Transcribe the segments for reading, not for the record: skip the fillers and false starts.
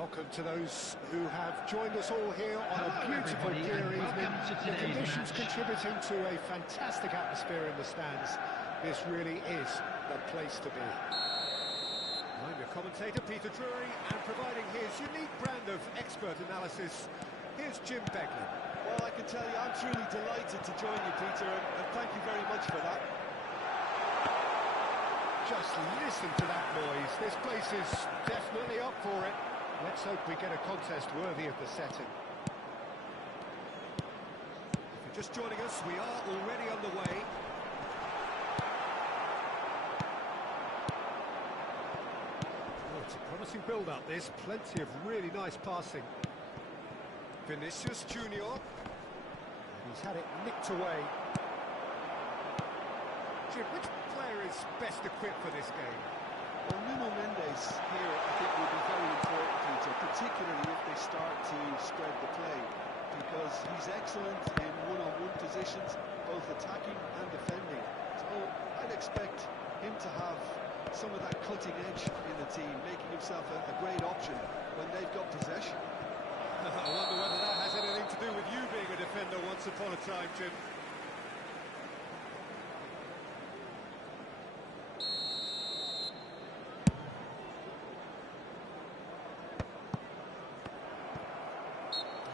Welcome to those who have joined us all here on a beautiful clear evening. The conditions contributing to a fantastic atmosphere in the stands. This really is the place to be. I'm your commentator, Peter Drury, and providing his unique brand of expert analysis, here's Jim Beglin. Well, I can tell you, I'm truly delighted to join you, Peter, and thank you very much for that. Just listen to that noise. This place is definitely up for it. Let's hope we get a contest worthy of the setting. If you're just joining us, we are already underway. Oh, it's a promising build-up, this. Plenty of really nice passing. Vinicius Junior. He's had it nicked away. Jim, which player is best equipped for this game? Well, Nuno Mendes here, I think, will be very important, Peter, particularly if they start to spread the play, because he's excellent in one-on-one positions, both attacking and defending. So I'd expect him to have some of that cutting edge in the team, making himself a great option when they've got possession. I wonder whether that has anything to do with you being a defender once upon a time, Jim.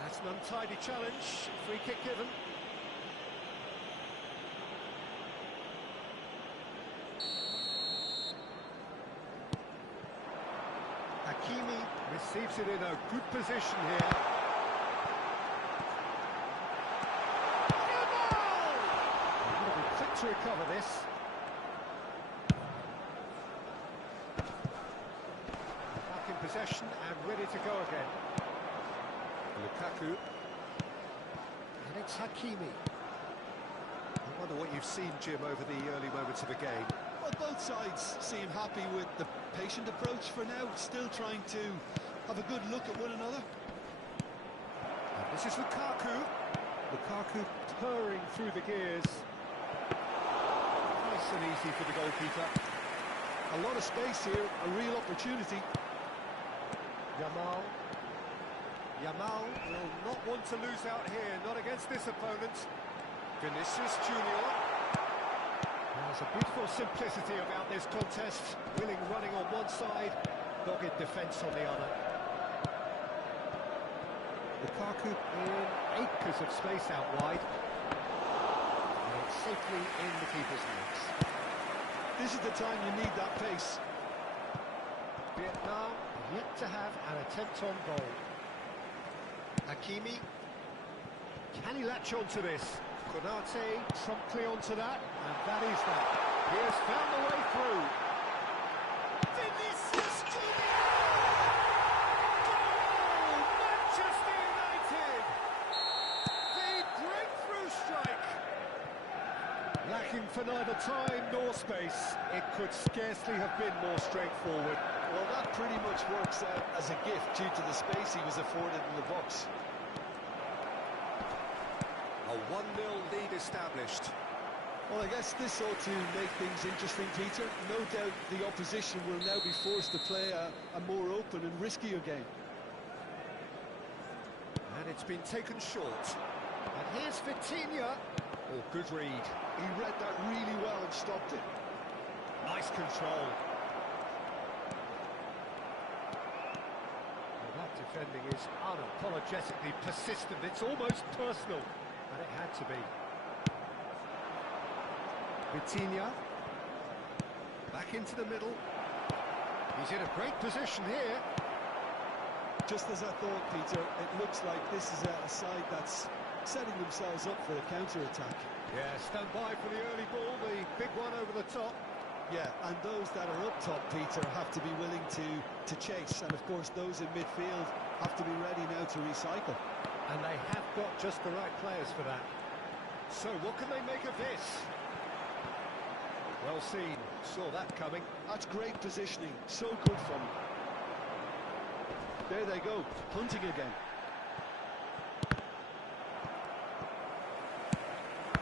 That's an untidy challenge. Free kick given. Hakimi receives it in a good position here. He'll be quick to recover this. Back in possession and ready to go again. Lukaku. And it's Hakimi. I wonder what you've seen, Jim, over the early moments of the game. Well, both sides seem happy with the patient approach for now, still trying to have a good look at one another. And this is Lukaku. Lukaku purring through the gears. Nice and easy for the goalkeeper. A lot of space here, a real opportunity. Yamal will not want to lose out here, not against this opponent. Vinicius Junior. There's a beautiful simplicity about this contest. Willing running on one side, dogged defence on the other. Lukaku in acres of space out wide. And it's safely in the keeper's hands. This is the time you need that pace. Vietnam yet to have an attempt on goal. Hakimi, can he latch on to this? Konate promptly onto that, and that is that. He has found the way through. Vinicius Junior! Goal! Manchester United! The breakthrough strike! Lacking for neither time nor space, it could scarcely have been more straightforward. Well, that pretty much works out as a gift due to the space he was afforded in the box. A 1-0 lead established. Well, I guess this ought to make things interesting, Peter. No doubt the opposition will now be forced to play a more open and riskier game. And it's been taken short. And here's Vitinha. Oh, good read. He read that really well and stopped it. Nice control. That defending is unapologetically persistent. It's almost personal, and it had to be. Vitinha. Back into the middle. He's in a great position here. Just as I thought, Peter, it looks like this is a side that's setting themselves up for a counter-attack. Yeah, stand by for the early ball, the big one over the top. Yeah, and those that are up top, Peter, have to be willing to chase. And, of course, those in midfield have to be ready now to recycle. And they have got just the right players for that. So, what can they make of this? Well seen. Saw that coming. That's great positioning. So good from him. There they go. Hunting again.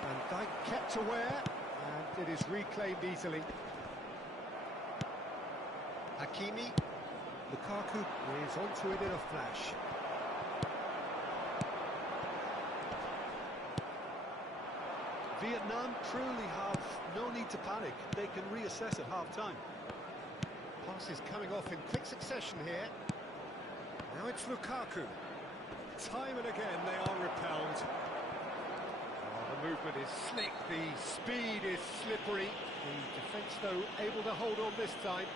And Dijk kept aware. And it is reclaimed easily. Hakimi, Lukaku is onto it in a flash. Vietnam truly have no need to panic. They can reassess at half-time. Passes coming off in quick succession here. Now it's Lukaku. Time and again they are repelled. Oh, the movement is slick, the speed is slippery. The defence, though, able to hold on this time.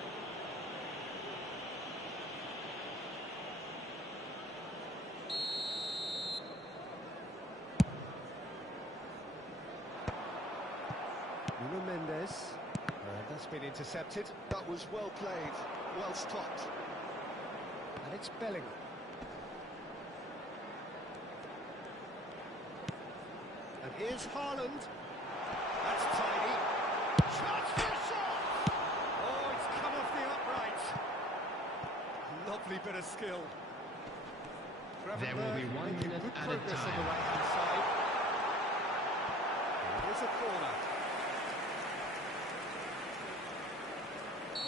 Nuno Mendes. That's been intercepted. That was well played, well stopped. And it's Bellingham. And here's Haaland. That's tidy. Chance for a shot! Oh, it's come off the upright. Lovely bit of skill. There will be 1 minute good at a progress on the time. right-hand side. Here's a corner.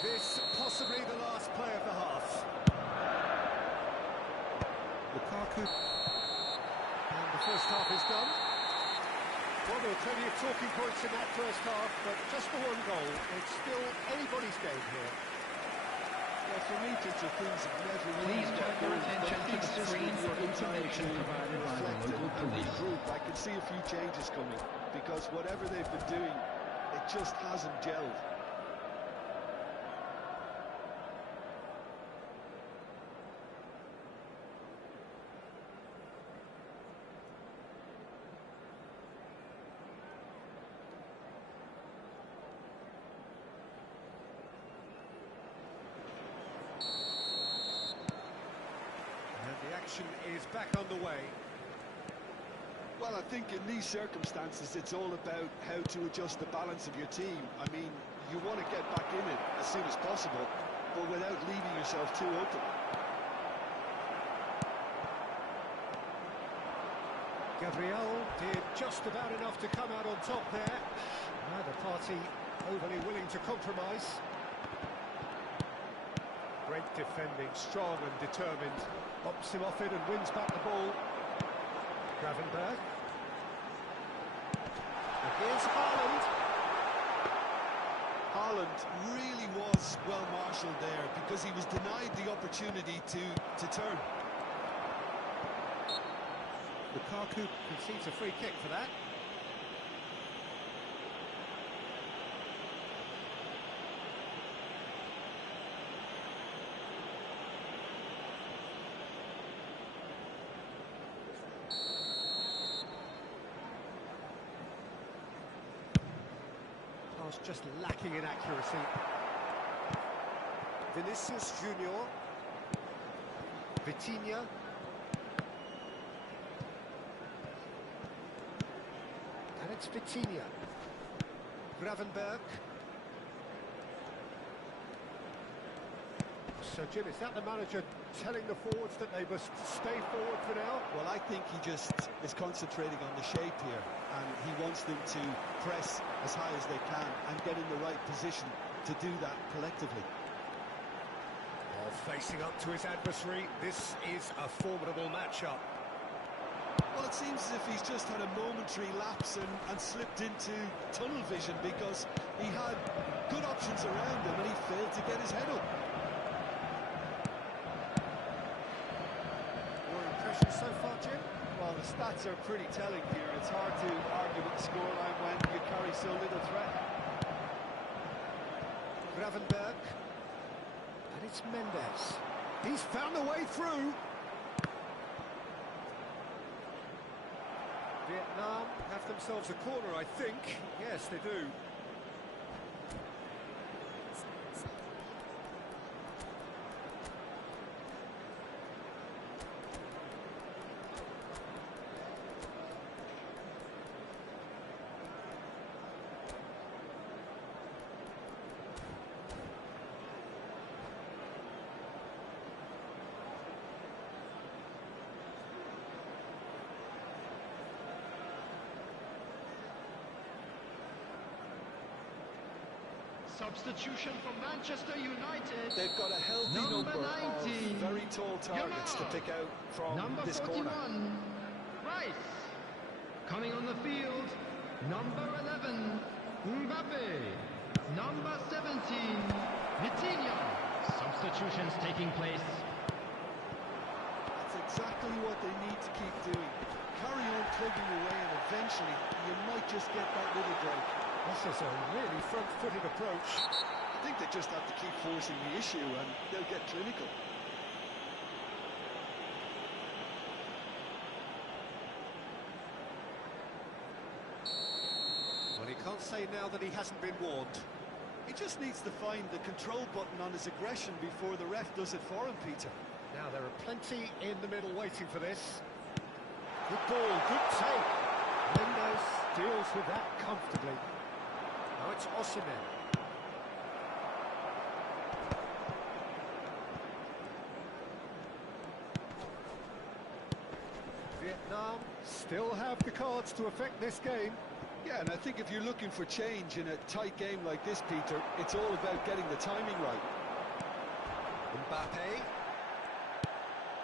This possibly the last play of the half. Lukaku. And the first half is done. Well, there were plenty of talking points in that first half, but just for one goal, it's still anybody's game here. Well, for me, Peter, things have never really Please turn your attention to the screen for information provided by the local police. I can see a few changes coming, because whatever they've been doing, it just hasn't gelled. The action is back underway. Well, I think in these circumstances, it's all about how to adjust the balance of your team. I mean, you want to get back in it as soon as possible, but without leaving yourself too open. Gabriel did just about enough to come out on top there. Neither party overly willing to compromise. Great defending, strong and determined. Bops him off it and wins back the ball. Gravenberg. And here's Haaland. Haaland really was well marshalled there because he was denied the opportunity to turn. Lukaku concedes a free kick for that. Pass just lacking in accuracy. Vinicius Junior. Vitinha. And it's Vitinha. Gravenberg. So, Jim, is that the manager telling the forwards that they must stay forward for now? Well, I think he just is concentrating on the shape here, and he wants them to press as high as they can and get in the right position to do that collectively. Oh, facing up to his adversary, this is a formidable matchup. Well, it seems as if he's just had a momentary lapse and slipped into tunnel vision because he had good options around him and he failed to get his head up. Your impressions so far, Jim? Well, the stats are pretty telling here. It's hard to argue with the scoreline when you carry so little threat. Gravenberg. And it's Mendes. He's found a way through. Vietnam have themselves a corner, I think. Yes, they do. Substitution for Manchester United. They've got a healthy number of very tall targets to pick out from this corner. Number 41, Rice. Coming on the field, number 11, Mbappe. Number 17, Vitinha. Substitutions taking place. That's exactly what they need to keep doing. Carry on plugging away and eventually you might just get that little break. This is a really front-footed approach. I think they just have to keep forcing the issue and they'll get clinical. Well, he can't say now that he hasn't been warned. He just needs to find the control button on his aggression before the ref does it for him, Peter. Now, there are plenty in the middle waiting for this. Good ball, good take. Mendes deals with that comfortably. Now it's Osimhen. Vietnam still have the cards to affect this game. Yeah, and I think if you're looking for change in a tight game like this, Peter, it's all about getting the timing right. Mbappe.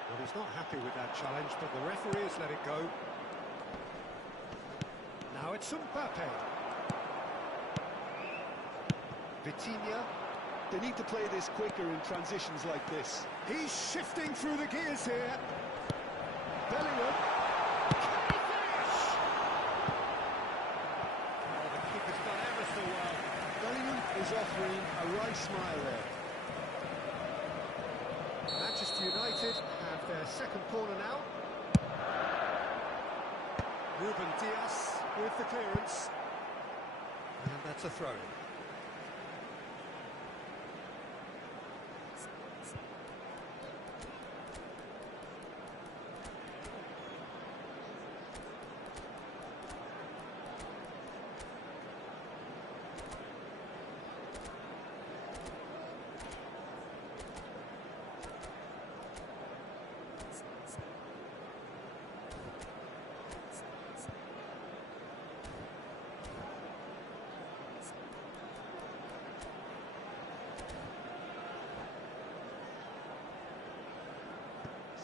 Well, he's not happy with that challenge, but the referee has let it go. Now it's Mbappe. Vitinha. They need to play this quicker in transitions like this. He's shifting through the gears here. Bellingham. Is offering a right smile there. Manchester United have their second corner now. Ruben Dias with the clearance. And that's a throw.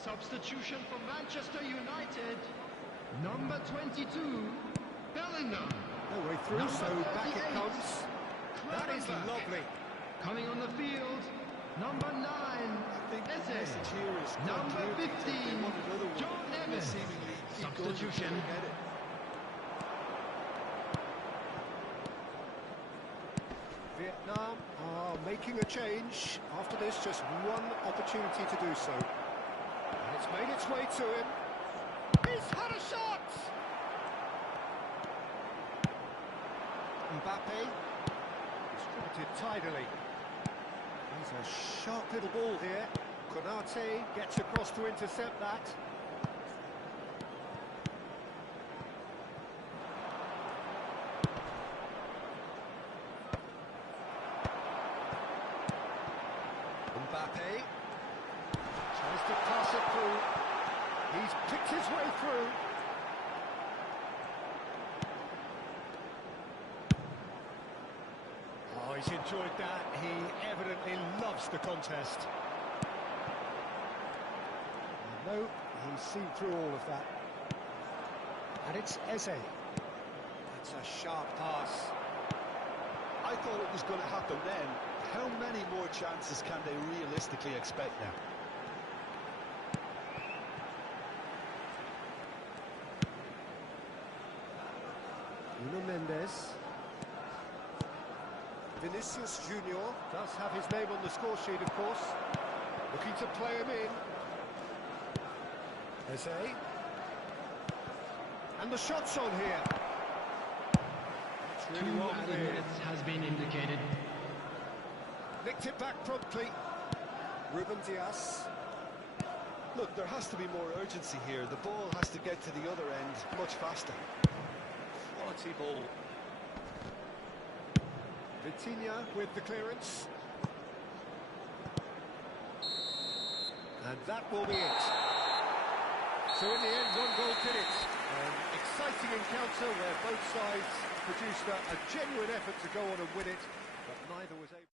Substitution for Manchester United. Number 22, Bellingham. No way through, Number so back it 38, comes. That is Clever. lovely. Coming on the field, number 9, I think the Eze. message here is quite Number clear, Peter. 15, They want another one. John They'll Evans. seemingly keep going Substitution. until they get it. Vietnam are making a change. After this, just one opportunity to do so. And it's made its way to him. He's had a shot! Mbappe, distributed tidily. He's a sharp little ball here. Konate gets across to intercept that. Mbappe tries to pass it through. He's picked his way through. Oh, he's enjoyed that. He evidently loves the contest. No, he's seen through all of that. And it's Eze. That's a sharp pass. I thought it was going to happen then. How many more chances can they realistically expect now? Nuno Mendes. Vinicius Junior does have his name on the score sheet, of course. Looking to play him in. Eze. And the shot's on here. It's really 2 well added cleared. minutes has been indicated. Nicked it back promptly. Ruben Dias. Look, there has to be more urgency here. The ball has to get to the other end much faster. Quality ball. Vitinha with the clearance. And that will be it. So in the end, 1 goal did it. An exciting encounter where both sides produced a genuine effort to go on and win it. But neither was able.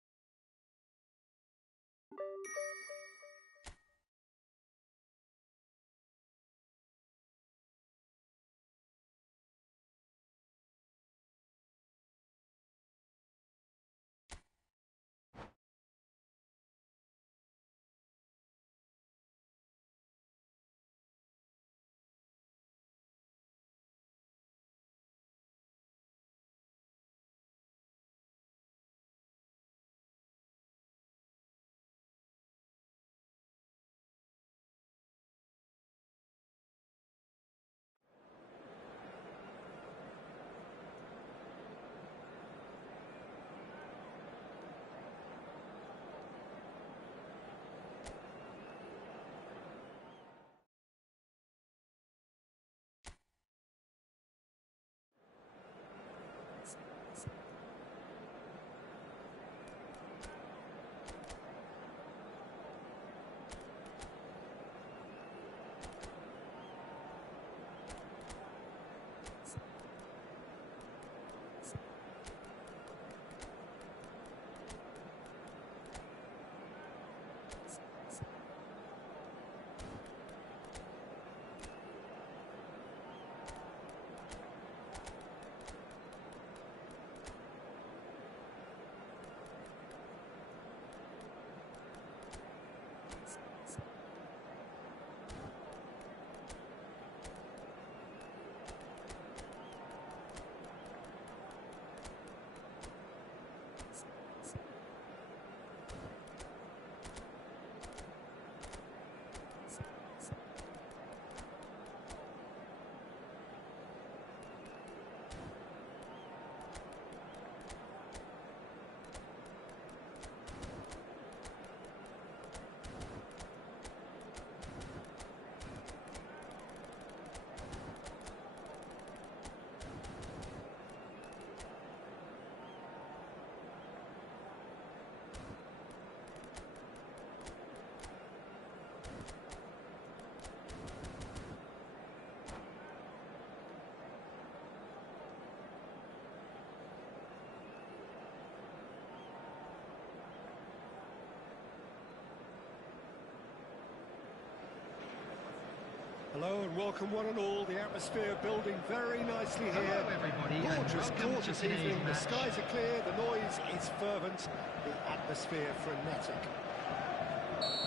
Hello and welcome one and all. The atmosphere building very nicely here. Hello everybody, Gorgeous, and welcome gorgeous to today's evening. The match. skies are clear, the noise is fervent, the atmosphere frenetic.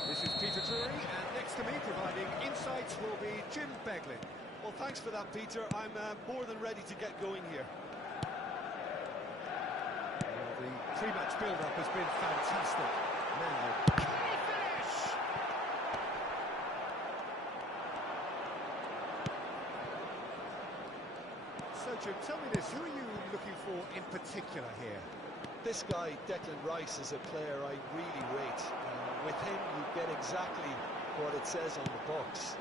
This is Peter Drury, and next to me providing insights will be Jim Beglin. Well, thanks for that, Peter. I'm more than ready to get going here. Well, the pre-match build-up has been fantastic. Now, can he finish? So, Jim, tell me this, who are you looking for in particular here? This guy, Declan Rice, is a player I really rate. With him, you get exactly what it says on the box.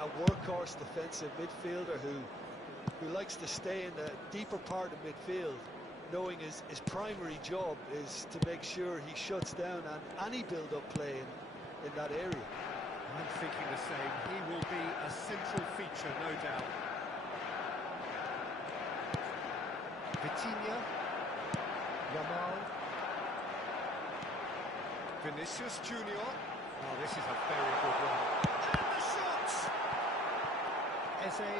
A workhorse defensive midfielder who likes to stay in the deeper part of midfield, knowing his primary job is to make sure he shuts down any build-up play in that area. I'm thinking the same. He will be a central feature, no doubt. Vitinha, Yamal, Vinicius Junior. Oh, this is a very good run. And the shots! Eze.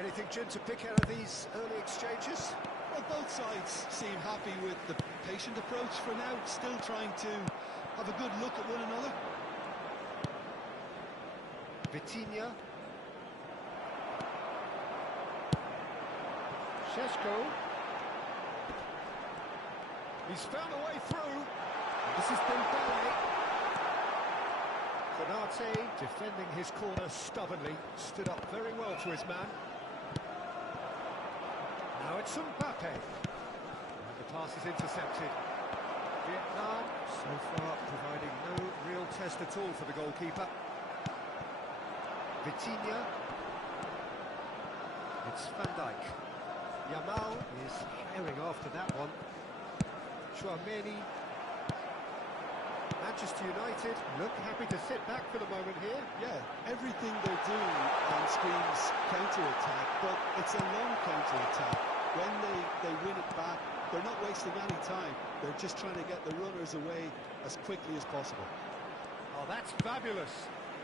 Anything, Jim, to pick out of these early exchanges? Well, both sides seem happy with the patient approach for now, still trying to have a good look at one another. Vitinha. Šeško. He's found a way through. This is Dembele. Konate defending his corner stubbornly, stood up very well to his man. Now it's Mbappe. And the pass is intercepted. Vietnam, so far, providing no real test at all for the goalkeeper. Vitinha. It's Van Dijk. Yamal is herring after that one. Chouameni. Manchester United look happy to sit back for the moment here. Yeah, everything they're doing screams counter-attack, but it's a long counter-attack. When they win it back, They're not wasting any time. They're just trying to get the runners away as quickly as possible. Oh, that's fabulous.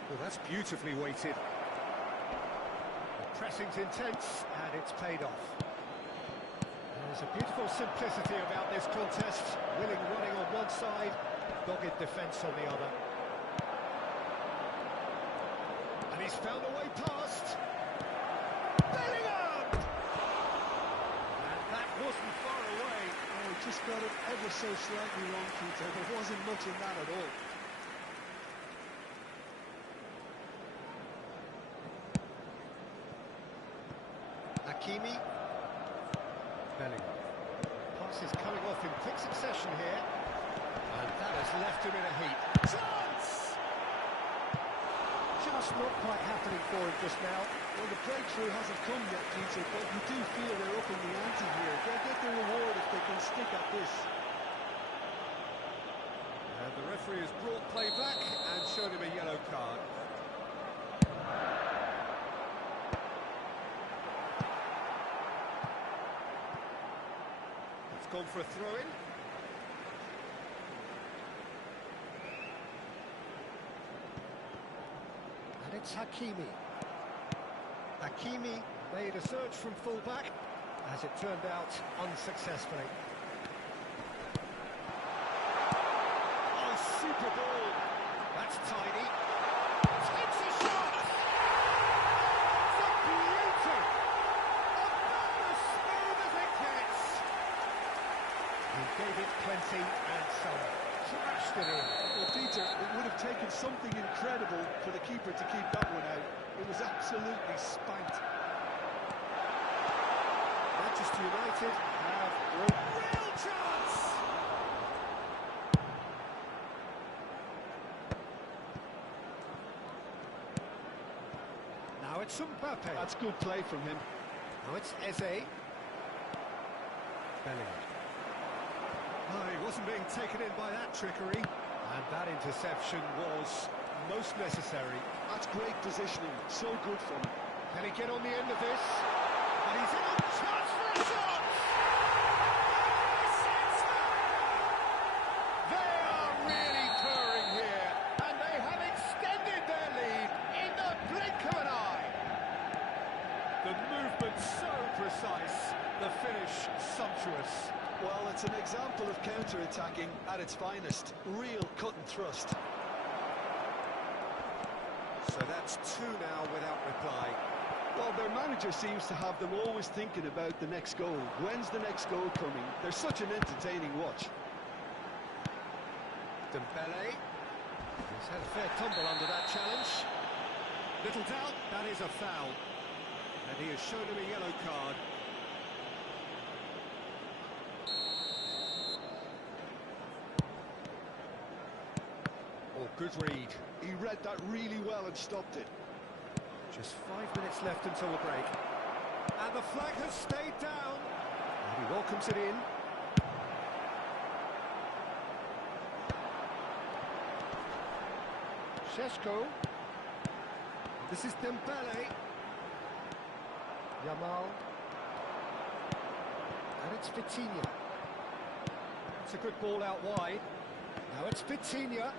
Well, that's beautifully weighted. The pressing's intense, and it's paid off. There's a beautiful simplicity about this contest. Willing running on one side, dogged defence on the other. And he's found a way past. Bellingham! And that wasn't far away. Oh, he just got it ever so slightly wrong, Peter. There wasn't much in that at all. Hakimi. Bellingham. Pass is coming off in quick succession here. And that has left him in a heap. Chance! Just not quite happening for him just now. Well, the breakthrough hasn't come yet, Peter, but you do feel they're up in the ante here. They'll get the reward if they can stick at this. And the referee has brought play back and showed him a yellow card. It's gone for a throw-in. And it's Hakimi. Hakimi made a search from full-back, as it turned out, unsuccessfully. Oh, super ball! That's tidy. Takes a shot! It's a beauty! About as smooth as it gets! He gave it plenty and some. Trashed it in. Well, Peter, it would have taken something incredible for the keeper to keep that one out. It was absolutely spanked. Manchester United have a real chance! Now it's Mbappe. That's good play from him. Now it's Eze. Bellingham. Oh, he wasn't being taken in by that trickery. And that interception was most necessary. That's great positioning. So good for him. Can he get on the end of this? And he's in a chance for a shot! They are really purring here, and they have extended their lead in the blink of an eye. The movement so precise, the finish sumptuous. Well, it's an example of counter-attacking at its finest. Real cut and thrust. So that's two now without reply. Well, their manager seems to have them always thinking about the next goal. When's the next goal coming? They're such an entertaining watch. Dembele. He's had a fair tumble under that challenge. Little doubt, that is a foul. And he has shown him a yellow card. Oh, good read. He read that really well and stopped it. Just 5 minutes left until the break. And the flag has stayed down. And he welcomes it in. Šeško. This is Dembele. Yamal. And it's Vitinha. It's a good ball out wide. Now it's Vitinha.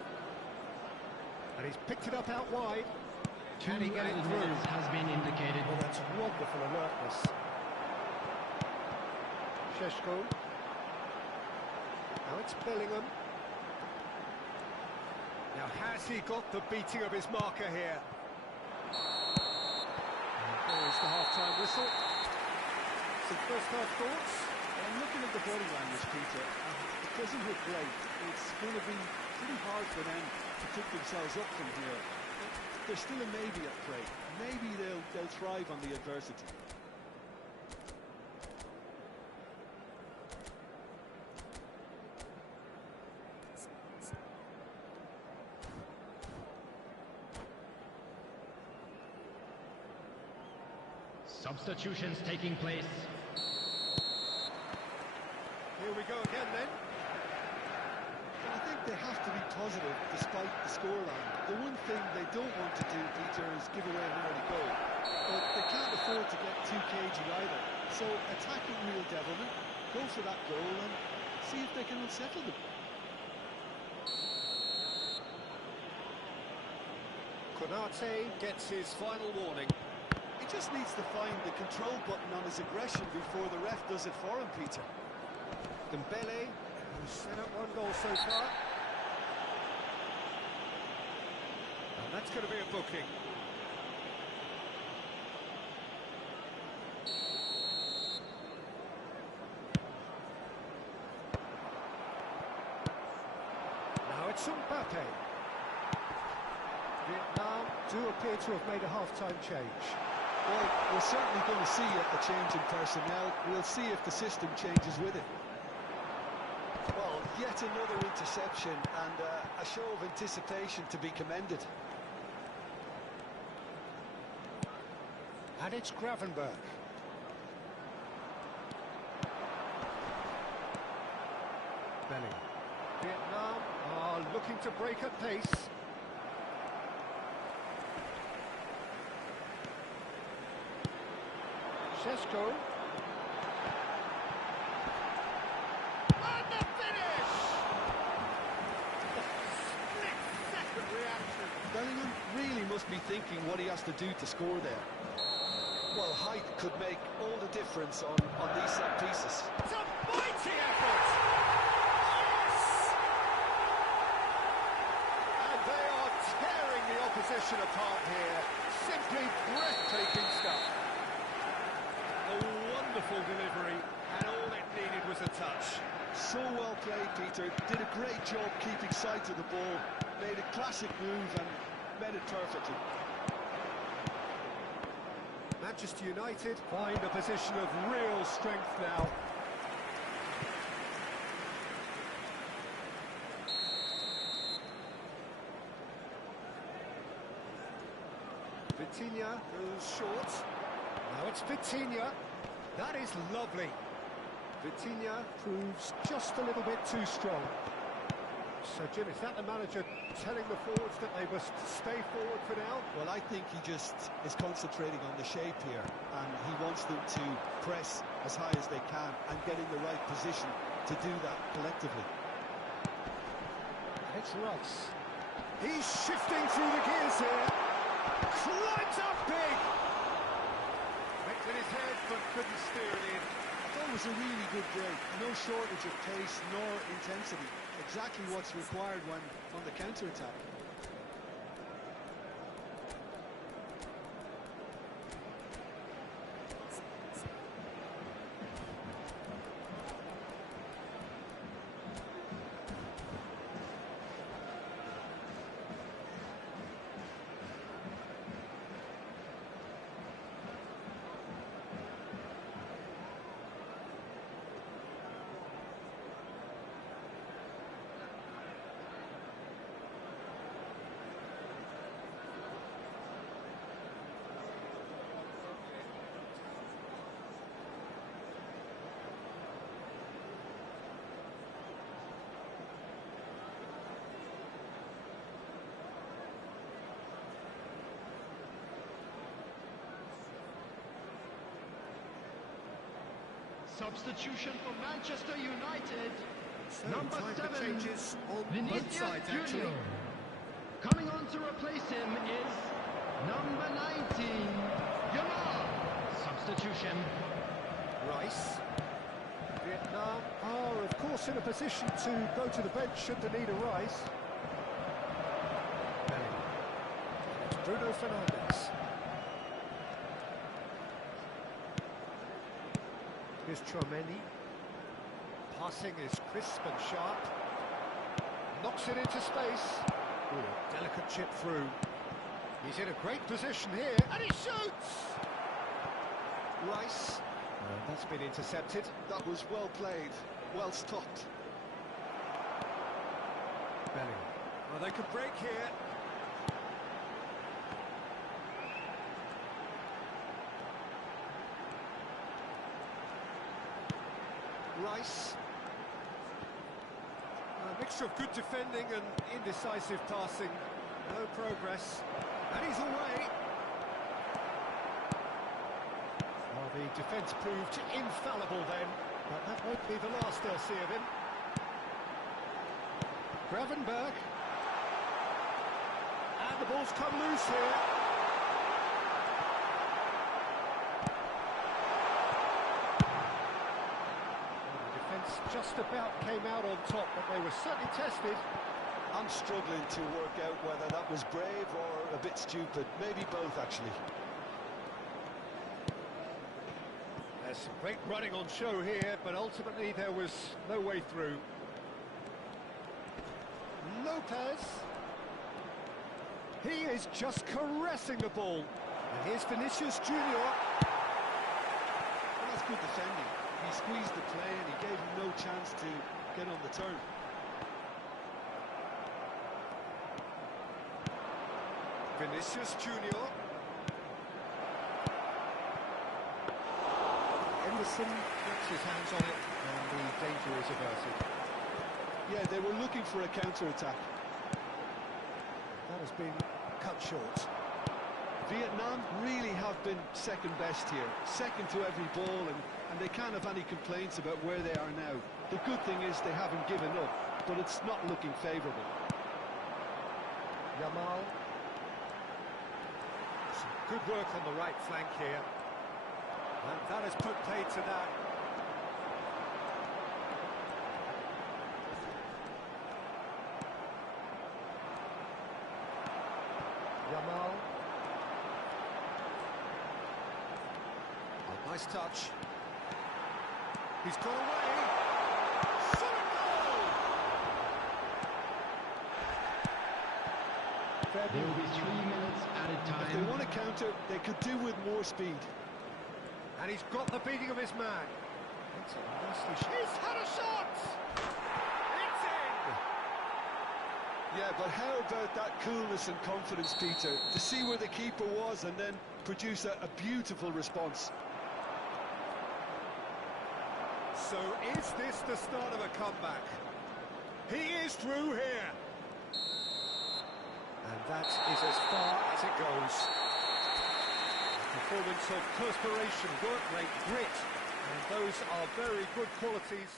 And he's picked it up out wide. Can he get it through? Has been indicated. Well, that's wonderful alertness. Šeško. Now it's Bellingham. Now has he got the beating of his marker here? And there's the half-time whistle. Some first-half thoughts? I'm looking at the body language, Peter. It doesn't look great. It's going to be pretty hard for them to pick themselves up from here. There's still a maybe at play. Maybe they'll thrive on the adversity. Substitutions taking place. Here we go again then. I think they have to be positive despite the scoreline. The one thing they don't want to do, Peter, is give away an early goal. But they can't afford to get too cagey either. So attacking real devilment, go for that goal and see if they can unsettle them. Konate gets his final warning. He just needs to find the control button on his aggression before the ref does it for him, Peter. Dembele, who's set up one goal so far. And that's going to be a booking. Now it's Mbappe. Vietnam do appear to have made a half-time change. Well, we're certainly going to see a change in personnel. We'll see if the system changes with it. Well, yet another interception and a show of anticipation to be commended. And it's Gravenberg. Bellingham. Vietnam are looking to break at pace. Sesko. And the finish! Split-second reaction. Bellingham really must be thinking what he has to do to score there. Well, height could make all the difference on these set pieces. It's a mighty effort! Yes! And they are tearing the opposition apart here. Simply breathtaking stuff. A wonderful delivery, and all it needed was a touch. So well played, Peter. Did a great job keeping sight of the ball. Made a classic move and made it perfectly. Manchester United find a position of real strength now. Vitinha goes short. Now it's Vitinha. That is lovely. Vitinha proves just a little bit too strong. So, Jim, is that the manager telling the forwards that they must stay forward for now? Well, I think he just is concentrating on the shape here, and he wants them to press as high as they can and get in the right position to do that collectively. It's Rice. He's shifting through the gears here. Climbs up big. Picked in his head, but couldn't steer it in. I thought it was a really good break. No shortage of pace nor intensity. Exactly what's required when on the counter-attack. Substitution for Manchester United. So Number time for 7, changes on both Vinicius sides, Junior. actually. Coming on to replace him is number 19, Yamal. Substitution. Rice. Vietnam are, of course, in a position to go to the bench should they need a rise. Bellingham. Bruno Fernandes. Here's Chouameni. Passing is crisp and sharp. Knocks it into space. Ooh, delicate chip through. He's in a great position here, and he shoots! Rice. That's been intercepted. That was well played, well stopped. Bellingham. Well, they could break here. Rice. A mixture of good defending and indecisive passing. No progress. And he's away. Well, the defence proved infallible then. But that won't be the last they'll see of him. Gravenberg. And the ball's come loose here. Well, the defence just about came out on top, but they were certainly tested. I'm struggling to work out whether that was brave or a bit stupid. Maybe both, actually. There's some great running on show here, but ultimately there was no way through. Lopez. He is just caressing the ball. And here's Vinicius Junior. Well, that's good defending. He squeezed the play and he gave him no chance to get on the turn. Vinicius Junior. Henderson gets his hands on it, and the danger is averted. Yeah, they were looking for a counter-attack. That has been cut short. Vietnam really have been second best here, second to every ball, and they can't have any complaints about where they are now. The good thing is they haven't given up, but it's not looking favourable. Yamal. Some good work on the right flank here. And that has put paid to that. Yamal. Oh, nice touch. He's got away. Solid goal! There will be 3 minutes added time. If they want to counter, they could do with more speed. And he's got the beating of his man. It's a nicely shot. He's had a shot! It's in! Yeah, but how about that coolness and confidence, Peter, to see where the keeper was and then produce a beautiful response. So is this the start of a comeback? He is through here. And that is as far as it goes. Performance of perspiration, work rate, grit, and those are very good qualities.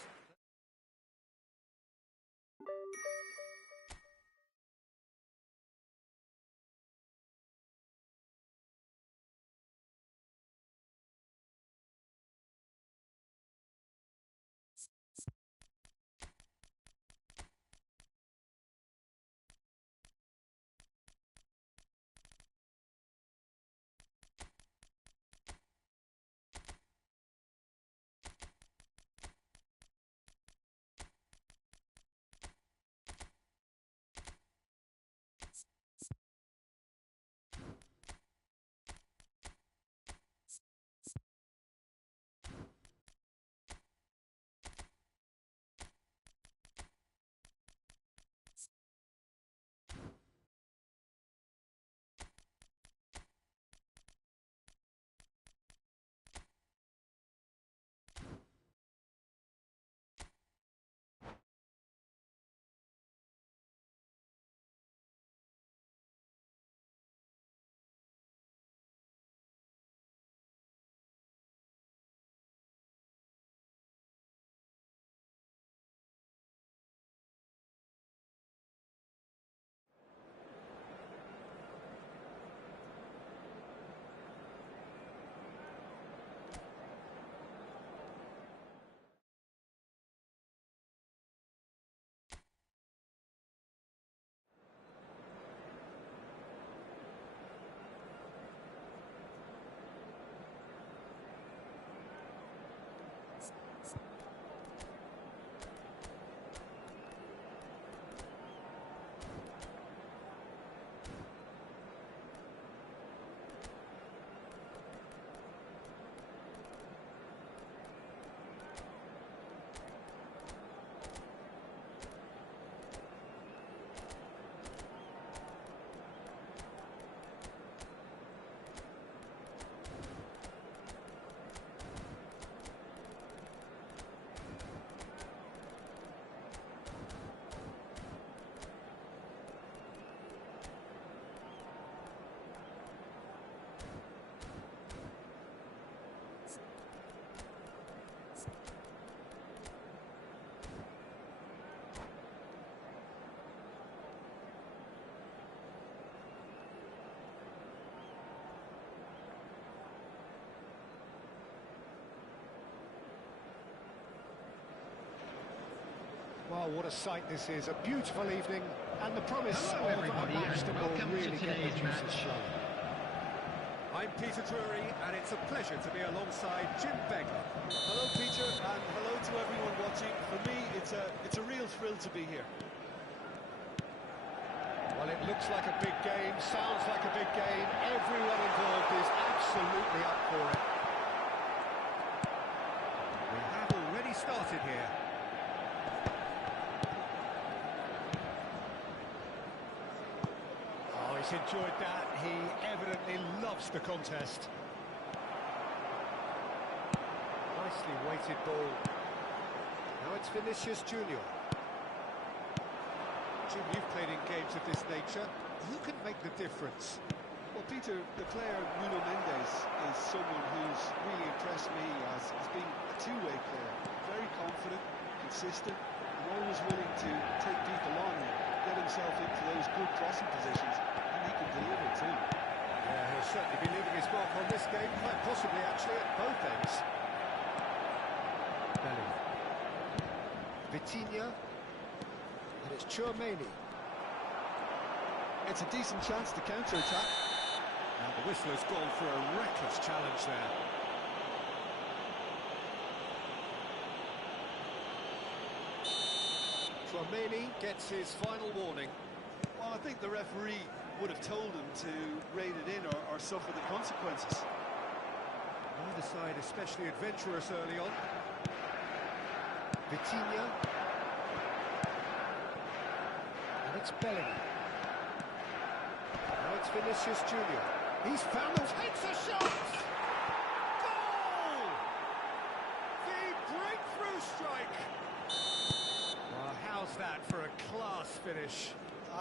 Oh, what a sight this is. A beautiful evening, and the promise Hello, of everybody, a match that and will welcome to really get the today's juices match. flowing. I'm Peter Drury, and it's a pleasure to be alongside Jim Begler. Hello, Peter, and hello to everyone watching. For me, it's a real thrill to be here. Well, it looks like a big game, sounds like a big game. Everyone involved is absolutely up for it. We have already started here. Oh, he's enjoyed that. He evidently loves the contest. Nicely weighted ball. Now it's Vinicius Junior. Jim, you've played in games of this nature. Who can make the difference? Well, Peter, the player Nuno Mendes is someone who's really impressed me as being a two-way player. Very confident, consistent, and always willing to take people on and get himself into those good crossing positions, and he can deliver too. Yeah, he'll certainly be leaving his mark on this game, quite possibly actually at both ends. Bellingham. Vitinha. And it's Tchouaméni. It's a decent chance to counter-attack. And the whistler's gone for a reckless challenge there. Tchouaméni gets his final warning. Well, I think the referee would have told him to rein it in or suffer the consequences. Neither side especially adventurous early on. Vitinha. And it's Bellingham. Now it's Vinicius Junior. He's found them. Takes a shot! Goal! The breakthrough strike! Well, how's that for a class finish?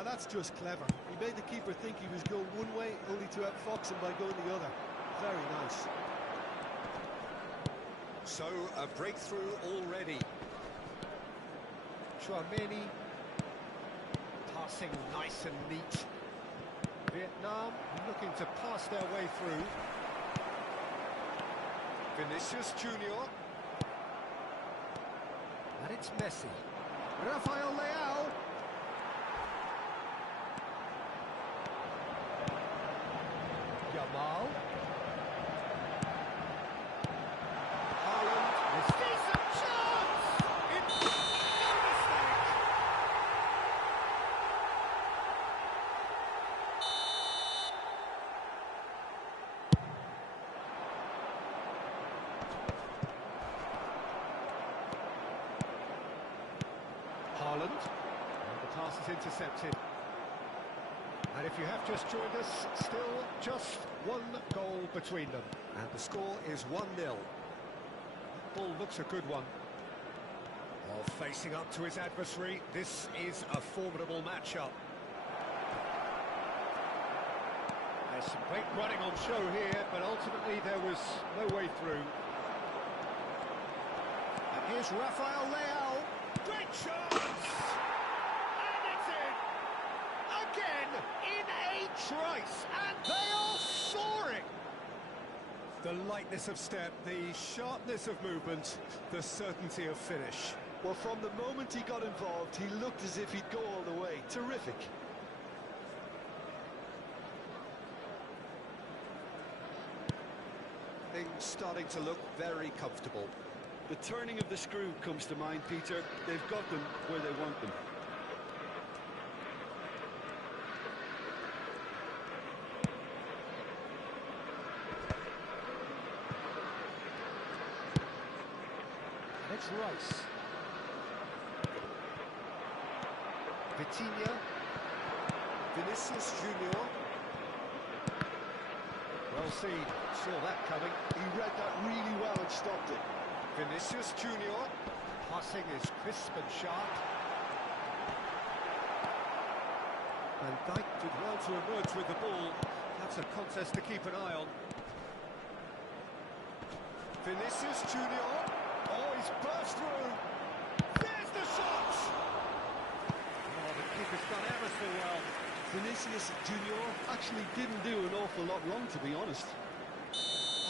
That's just clever. He made the keeper think he was going one way, only to outfox him by going the other. Very nice. So, a breakthrough already. Tchouaméni. Passing nice and neat. Vietnam looking to pass their way through. Vinicius Junior. And it's Messi. Rafael Leao. Yamal. Haaland. This decent chance! It's no mistake! Haaland. And the pass is intercepted. And if you have just joined us, still just one goal between them. And the score is 1-0. Ball looks a good one. Well, facing up to his adversary, this is a formidable matchup. There's some great running on show here, but ultimately there was no way through. And here's Rafael Leao. Great chance! And it's in! Again, in a trice, and they are soaring! The lightness of step, the sharpness of movement, the certainty of finish. Well, from the moment he got involved, he looked as if he'd go all the way. Terrific. Things starting to look very comfortable. The turning of the screw comes to mind, Peter. They've got them where they want them. It's Rice. Vitinha. Vinicius Junior. Well seen. Saw that coming. He read that really well and stopped it. Vinicius Junior. Passing is crisp and sharp. Van Dijk did well to emerge with the ball. That's a contest to keep an eye on. Vinicius Junior. Oh, he's burst through. There's the shot! Oh, the keeper's done ever so well. Vinicius Junior actually didn't do an awful lot wrong, to be honest.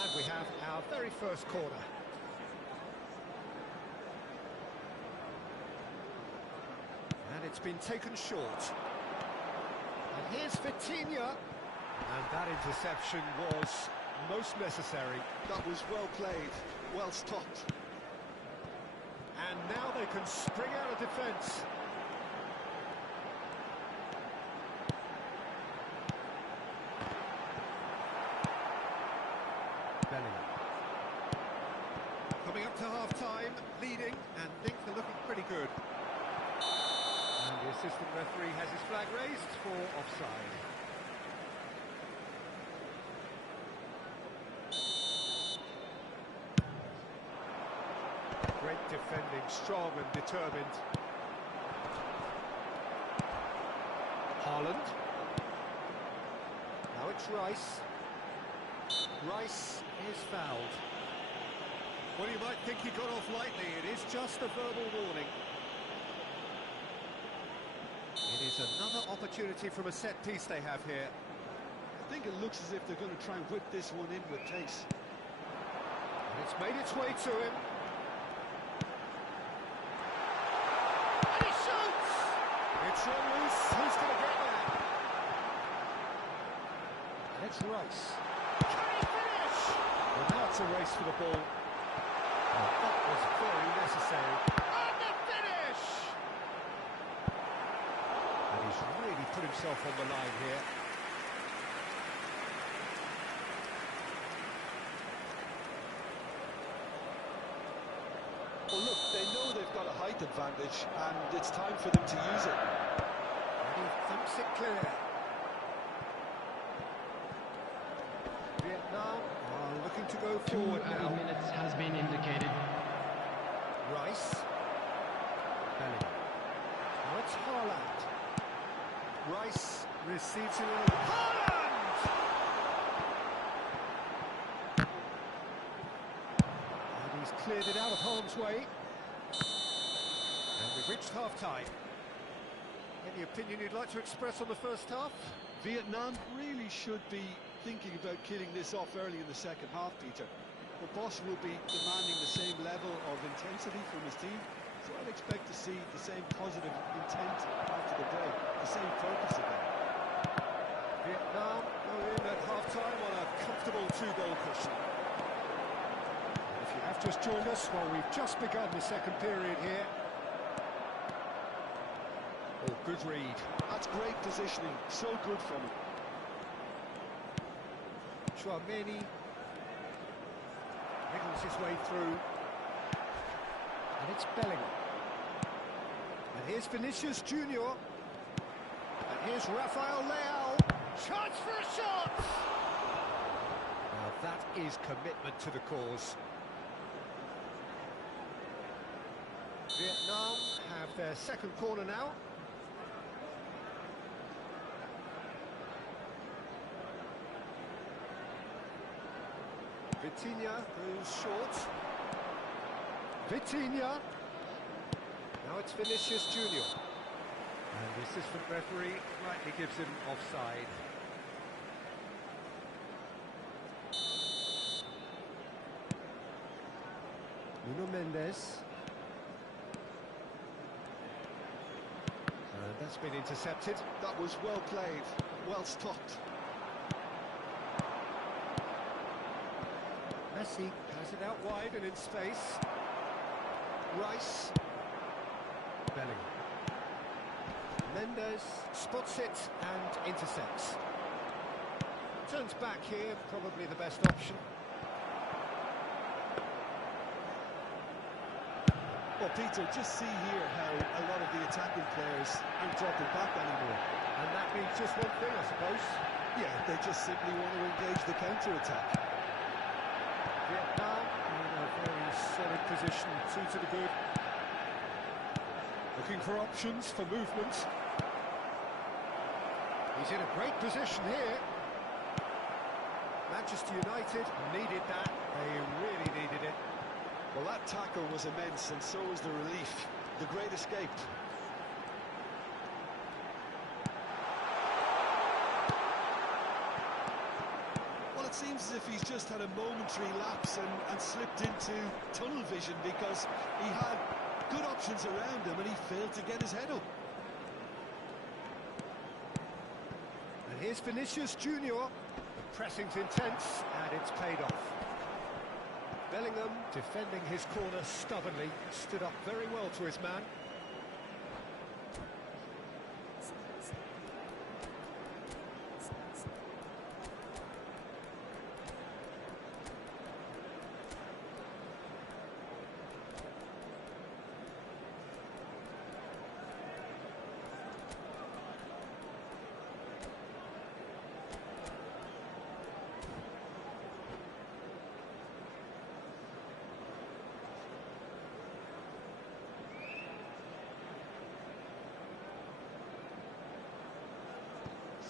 And we have our very first corner. it's been taken short. And here's Vitinha. And that interception was most necessary. That was well played, well stopped. And now they can spring out of defence. Bellingham. Coming up to half-time, leading, and think they're looking pretty good. And the assistant referee has his flag raised for offside. Great defending, strong and determined. Haaland. Now it's Rice. Rice is fouled. Well, you might think he got off lightly. It is just a verbal warning. It is another opportunity from a set piece they have here. I think it looks as if they're going to try and whip this one in with pace. And it's made its way to him. And he shoots! It's run loose. Who's going to get that? And it's Rice. Can he finish? Well, now it's a race for the ball. Oh, that was very necessary. And the finish! And he's really put himself on the line here. Well, look, they know they've got a height advantage, and it's time for them to use it. And he thumps it clear. Vietnam are looking to go forward now. 2 minutes has been indicated. Rice. Bellingham. Now it's Haaland. Rice receives it all. Haaland! And he's cleared it out of harm's way. And we've reached half-time. Any opinion you'd like to express on the first half? Vietnam really should be thinking about killing this off early in the second half, Peter. The boss will be demanding the same level of intensity from his team, so I'd expect to see the same positive intent after the break, the same focus again. Vietnam go in at half-time on a comfortable 2-goal cushion. If you have just joined us, well, we've just begun the second period here. Oh, good read. That's great positioning, so good from him. Chouameni wriggles his way through. And it's Bellingham. And here's Vinicius Junior. And here's Rafael Leao. Chance for a shot! Now that is commitment to the cause. Vietnam have their second corner now. Vitinha goes short. Vitinha. Now it's Vinicius Junior. And the assistant referee rightly gives him offside. Nuno Mendes. And that's been intercepted. That was well played, well stopped. Messi has it out wide and in space. Rice. Bellingham. Mendes spots it and intercepts. Turns back here, probably the best option. Well, Peter, just see here how a lot of the attacking players aren't dropping back anymore. And that means just one thing, I suppose. Yeah, they just simply want to engage the counter-attack. Vietnam in a very solid position, 2 to the good. Looking for options for movement. He's in a great position here. Manchester United needed that. They really needed it. Well, that tackle was immense, and so was the relief. The great escape. Well, it seems as if he's just had a momentary lapse and slipped into tunnel vision, because he had good options around him and he failed to get his head up. Here's Vinicius Junior. The pressing's intense, and it's paid off. Bellingham defending his corner stubbornly, stood up very well to his man.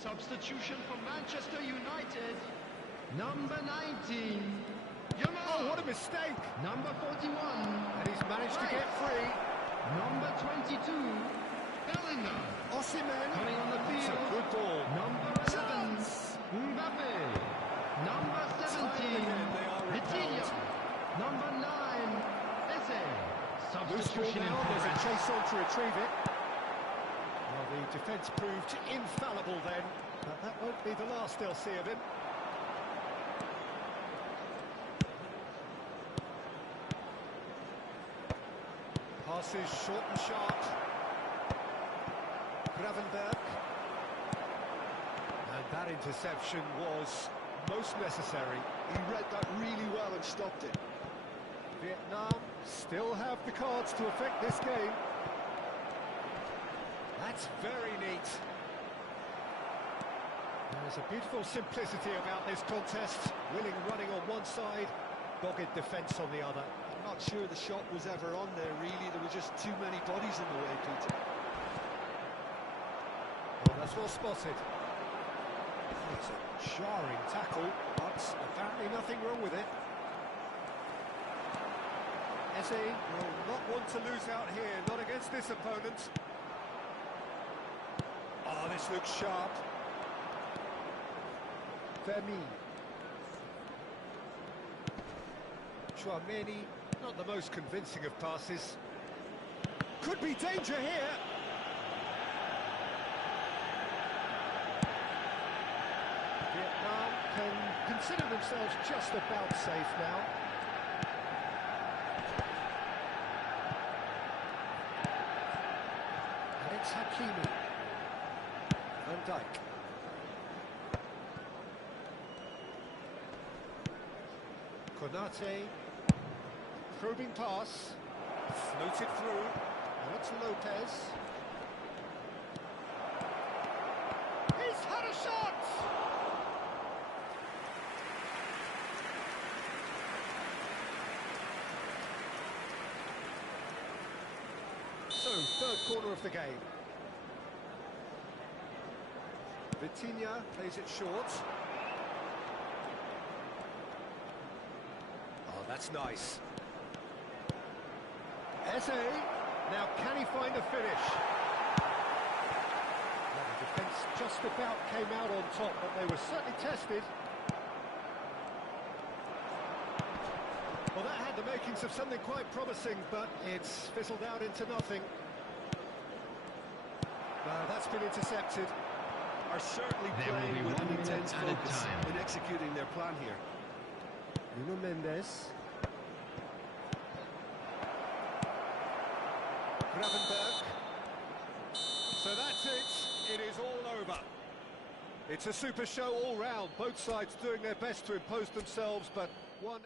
Substitution for Manchester United. Number 19. Oh, what a mistake! Number 41. And he's managed to get free. Number 22. Bellingham. Osimhen. Coming on the It's field. a good ball. Number 11. Mbappe. Number 17. Vitinha. Number 9. Eze. Loose ball Substitution in now, there's a progress. chase on to retrieve it. Well, the defence proved infallible then, but that won't be the last they'll see of him. Passes short and sharp. Gravenberg. And that interception was most necessary. He read that really well and stopped it. Vietnam still have the cards to affect this game. That's very neat. There's a beautiful simplicity about this contest. Willing running on one side, dogged defence on the other. I'm not sure the shot was ever on there, really. There were just too many bodies in the way, Peter. Well, that's well spotted. It's a jarring tackle, but apparently nothing wrong with it. Eze will not want to lose out here, not against this opponent. Oh, this looks sharp. Vermi. Chouameni, not the most convincing of passes. Could be danger here. Vietnam can consider themselves just about safe now. And it's Hakimi. Van Dijk. Konate. Probing pass. Floated through. Now it's Lopez. He's had a shot! So, third corner of the game. Vitinha plays it short. Oh, that's nice. Eze, now can he find a finish? Well, the defence just about came out on top, but they were certainly tested. Well, that had the makings of something quite promising, but it's fizzled out into nothing. That's been intercepted. Are certainly There will playing be with 1 an minute intense at a focus time. in executing their plan here. Nuno Mendes. Gravenberg. So that's it. It is all over. It's a super show all round. Both sides doing their best to impose themselves, but one...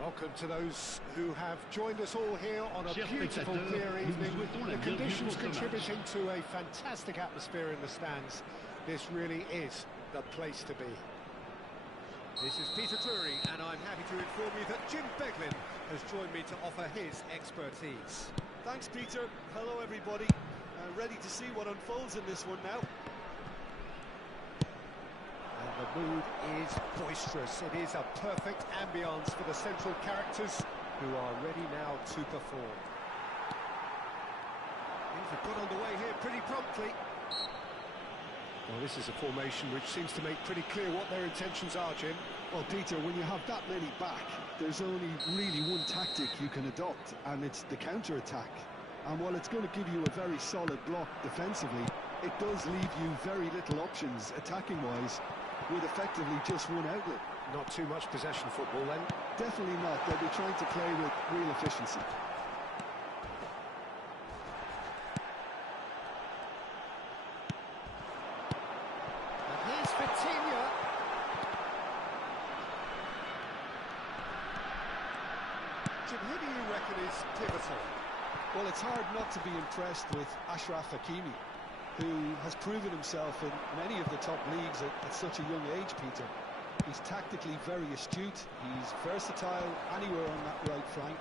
Welcome to those who have joined us all here on a beautiful, clear evening. The conditions contributing to a fantastic atmosphere in the stands. This really is the place to be. This is Peter Drury, and I'm happy to inform you that Jim Beglin has joined me to offer his expertise. Thanks, Peter. Hello, everybody. Ready to see what unfolds in this one now. And the mood is boisterous. It is a perfect ambience for the central characters who are ready now to perform. Things have got underway here pretty promptly. Well, this is a formation which seems to make pretty clear what their intentions are, Jim. Well, Peter, when you have that many back, there's only really one tactic you can adopt, and it's the counter-attack. And while it's going to give you a very solid block defensively, it does leave you very little options attacking-wise, with effectively just one outlet. Not too much possession football then? Definitely not. They'll be trying to play with real efficiency. And here's Vitinha. Jim, who do you reckon is pivotal? Well, it's hard not to be impressed with Achraf Hakimi, who has proven himself in many of the top leagues at such a young age, Peter. He's tactically very astute, he's versatile anywhere on that right flank,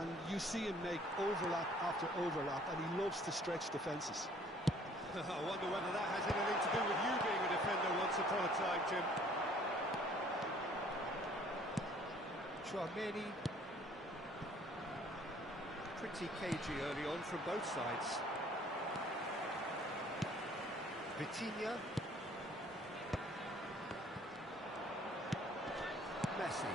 and you see him make overlap after overlap, and he loves to stretch defences. I wonder whether that has anything to do with you being a defender once upon a time, Jim. Chouameni. Pretty cagey early on from both sides. Vitinha. Messi.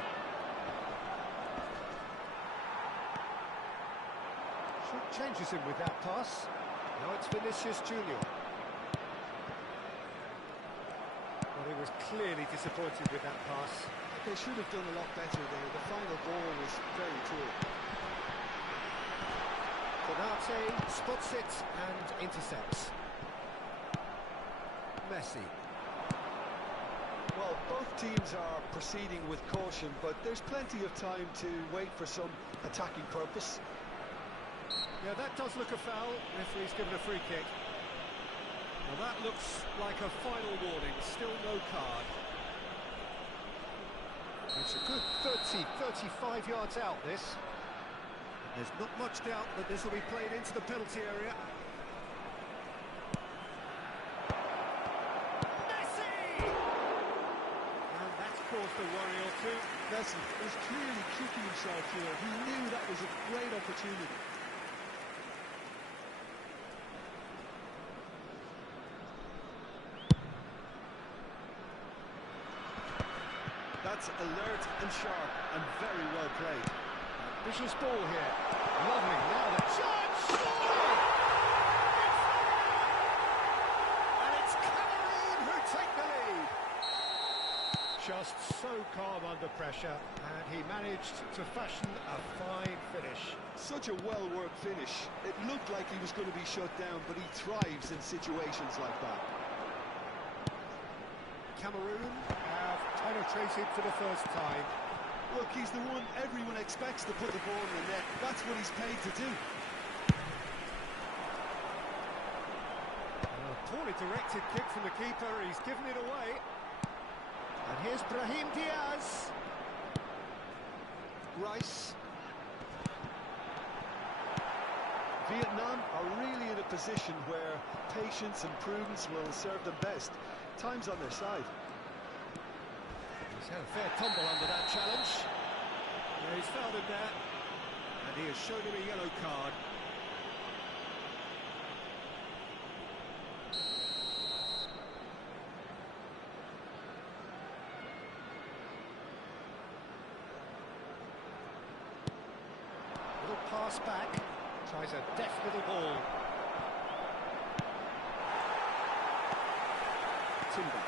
Changes him with that pass. Now it's Vinicius Junior. Well, he was clearly disappointed with that pass. They should have done a lot better there. The final ball was very poor. Konate spots it and intercepts. Messi. Well, both teams are proceeding with caution, but there's plenty of time to wait for some attacking purpose. Yeah, that does look a foul. Referee's given a free kick. Well, that looks like a final warning. Still no card. It's a good 30, 35 yards out, this. There's not much doubt that this will be played into the penalty area. Messi! And that's caused a worry or two. Messi was clearly kicking himself here. He knew that was a great opportunity. That's alert and sharp and very well played. Vicious ball here. Lovely. Now the chance! And it's Cameroon who take the lead. Just so calm under pressure, and he managed to fashion a fine finish. Such a well-worked finish. It looked like he was going to be shut down, but he thrives in situations like that. Cameroon have penetrated for the first time. Look, he's the one everyone expects to put the ball in the net. That's what he's paid to do. A poorly directed kick from the keeper. He's given it away. And here's Brahim Diaz. Rice. Vietnam are really in a position where patience and prudence will serve them best. Time's on their side. He's had a fair tumble under that challenge. Yeah, he's fouled him there. And he has shown him a yellow card. Little pass back. Tries a deft little ball. Timber.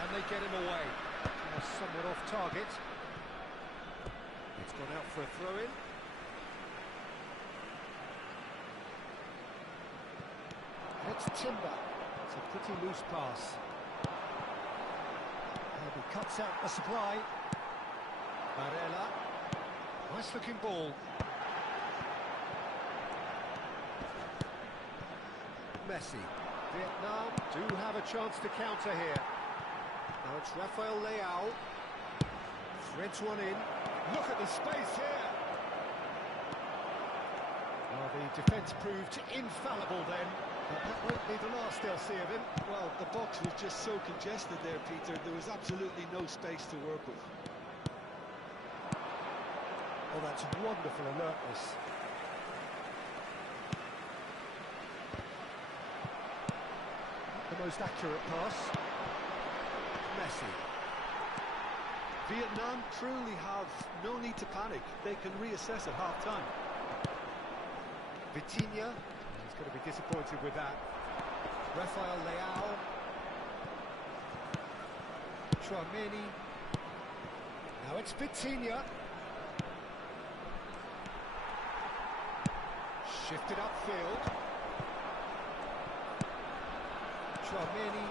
And they get him away. Somewhat off target. It's gone out for a throw-in. And it's Timber. It's a pretty loose pass. And he cuts out the supply. Barella. Nice looking ball. Messi. Vietnam do have a chance to counter here. Now it's Rafael Leao. Threads one in. Look at the space here. Well, the defence proved infallible then. But that won't be the last they'll see of him. Well, the box was just so congested there, Peter. There was absolutely no space to work with. Oh, that's wonderful alertness. The most accurate pass. Messi. Vietnam truly have no need to panic. They can reassess at half-time. Vitinha. He's going to be disappointed with that. Rafael Leao. Tchouaméni. Now it's Vitinha. Shifted upfield. Tchouaméni.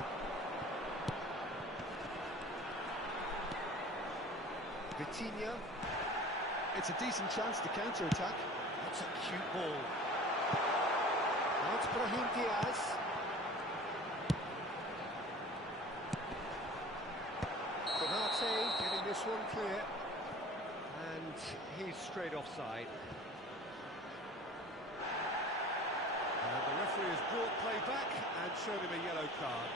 Vitinha. It's a decent chance to counter-attack. That's a cute ball. Now it's Brahim Diaz. Konate getting this one clear. And he's straight offside. And the referee has brought play back and shown him a yellow card.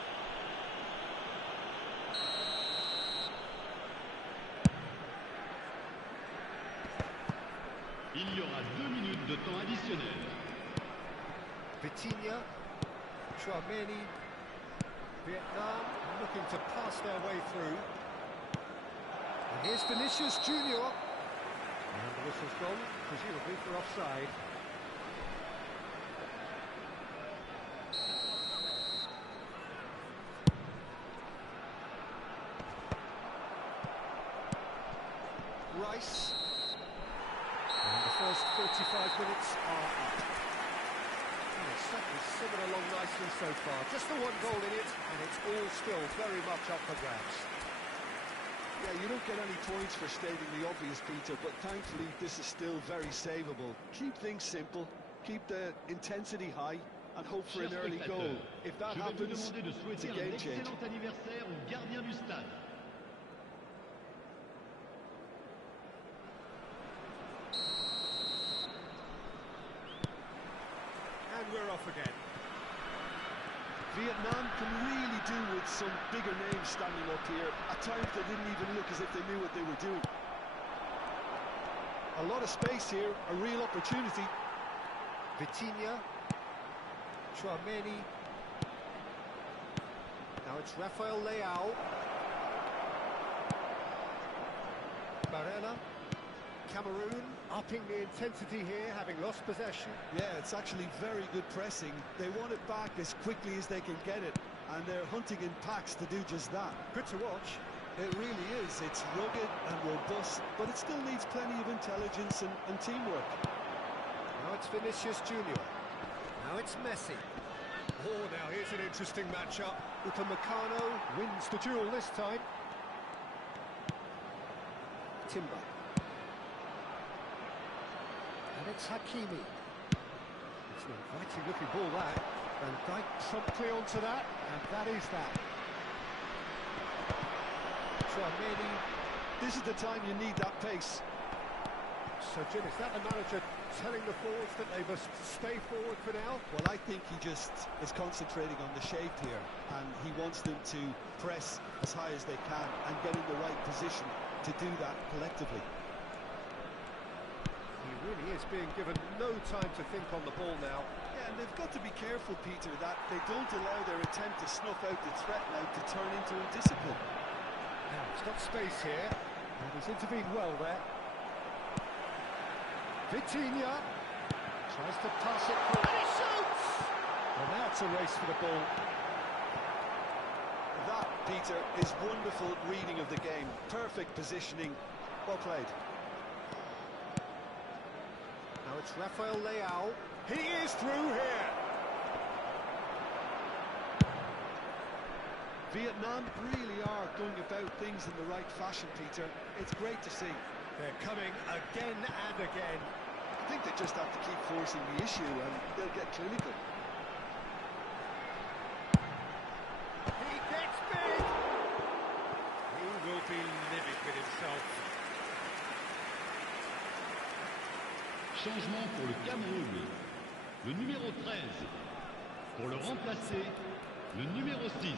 Il y aura 2 minutes de temps additionnel. Vitinha, Tchouaméni, Vietnam looking to pass their way through. And here's Vinicius Junior. And the whistle's gone, presumably for offside. minutes are up. And it's certainly swimming along nicely so far. Just the one goal in it, and it's all still very much up for grabs. Yeah, you don't get any points for stating the obvious, Peter, but thankfully this is still very savable. Keep things simple, keep the intensity high, and hope for an early goal. If that happens, it's a game changer. And we're off again. Vietnam can really do with some bigger names standing up here. At times they didn't even look as if they knew what they were doing. A lot of space here, a real opportunity. Vitinha. Chouameni. Now it's Rafael Leao. Barella. Cameroon upping the intensity here, having lost possession. Yeah, it's actually very good pressing. They want it back as quickly as they can get it, and they're hunting in packs to do just that. Good to watch. It really is. It's rugged and robust, but it still needs plenty of intelligence and teamwork. Now it's Vinicius Junior. Now it's Messi. Oh, now here's an interesting matchup. Upamecano wins the duel this time. Timber. And it's Hakimi. It's an inviting looking ball that. Van Dijk promptly onto that, and that is that. Chouameni. This is the time you need that pace. So Jim, is that the manager telling the forwards that they must stay forward for now? Well, I think he just is concentrating on the shape here, and he wants them to press as high as they can and get in the right position to do that collectively. He really is being given no time to think on the ball now. Yeah, and they've got to be careful, Peter, that they don't allow their attempt to snuff out the threat now to turn into indiscipline. Now, he's got space here, and he's intervened well there. Vitinha tries to pass it through, and he shoots! Well, now it's a race for the ball. That, Peter, is wonderful reading of the game. Perfect positioning. Well played. Now it's Rafael Leao. He is through here! Vietnam really are going about things in the right fashion, Peter. It's great to see. They're coming again and again. I think they just have to keep forcing the issue and they'll get clinical. He gets big! He will be livid with himself. Changement pour le Cameroun. Le numéro 13. Pour le remplacer, le numéro 6.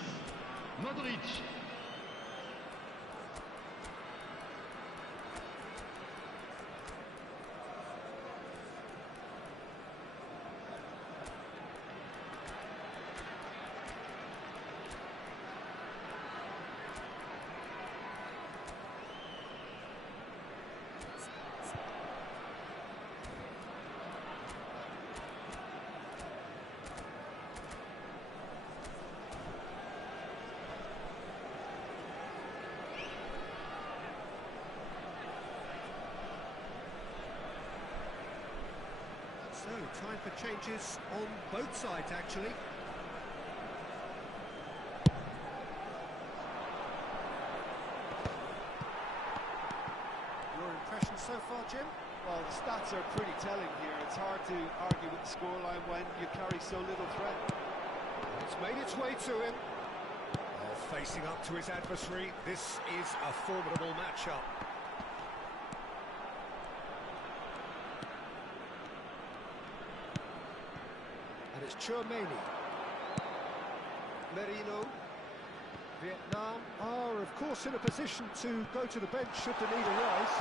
Modric. So, time for changes on both sides, actually. Your impression so far, Jim? Well, the stats are pretty telling here. It's hard to argue with the scoreline when you carry so little threat. It's made its way to him. Oh, facing up to his adversary, this is a formidable matchup. And it's Chouameni. Merino. Vietnam are, of course, in a position to go to the bench should the need arise.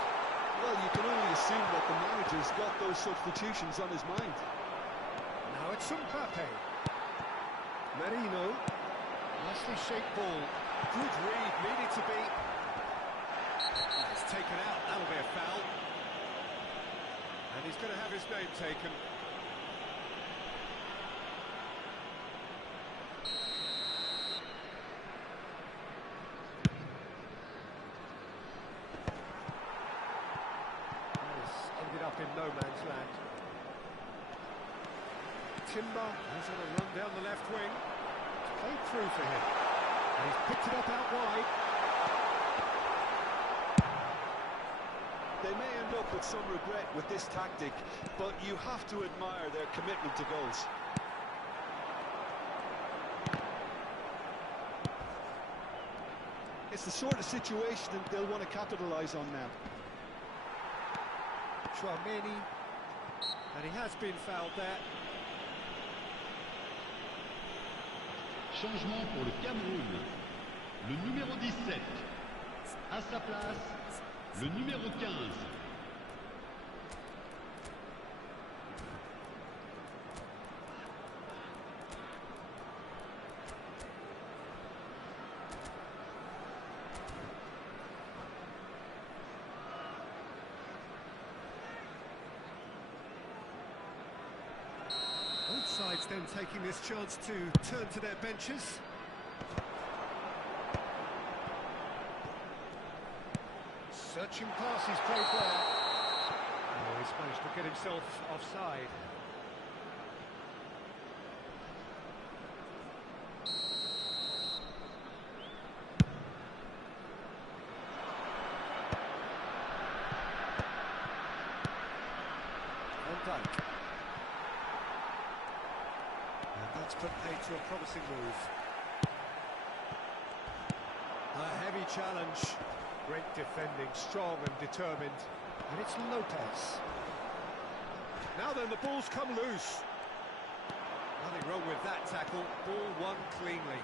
Well, you can only assume that the manager's got those substitutions on his mind. Now it's Mbappe. Merino. Nicely shaped ball. Good read, needed to be. It's taken out, that'll be a foul. And he's going to have his name taken. Ended up in no man's land. Timber is on a run down the left wing. It's played through for him. And he's picked it up out wide. They may end up with some regret with this tactic, but you have to admire their commitment to goals. It's the sort of situation that they'll want to capitalise on now. Chouameni, and he has been fouled there. Changement pour le Cameroun. Le numéro 17. À sa place, le numéro 15. Both sides then taking this chance to turn to their benches. Searching pass he's played there. Oh, he's managed to get himself offside. Van Dijk. And that's put paid to a promising move. A heavy challenge. Great defending, strong and determined. And it's Lopez. Now then, the ball's come loose. Nothing wrong with that tackle. Ball won cleanly.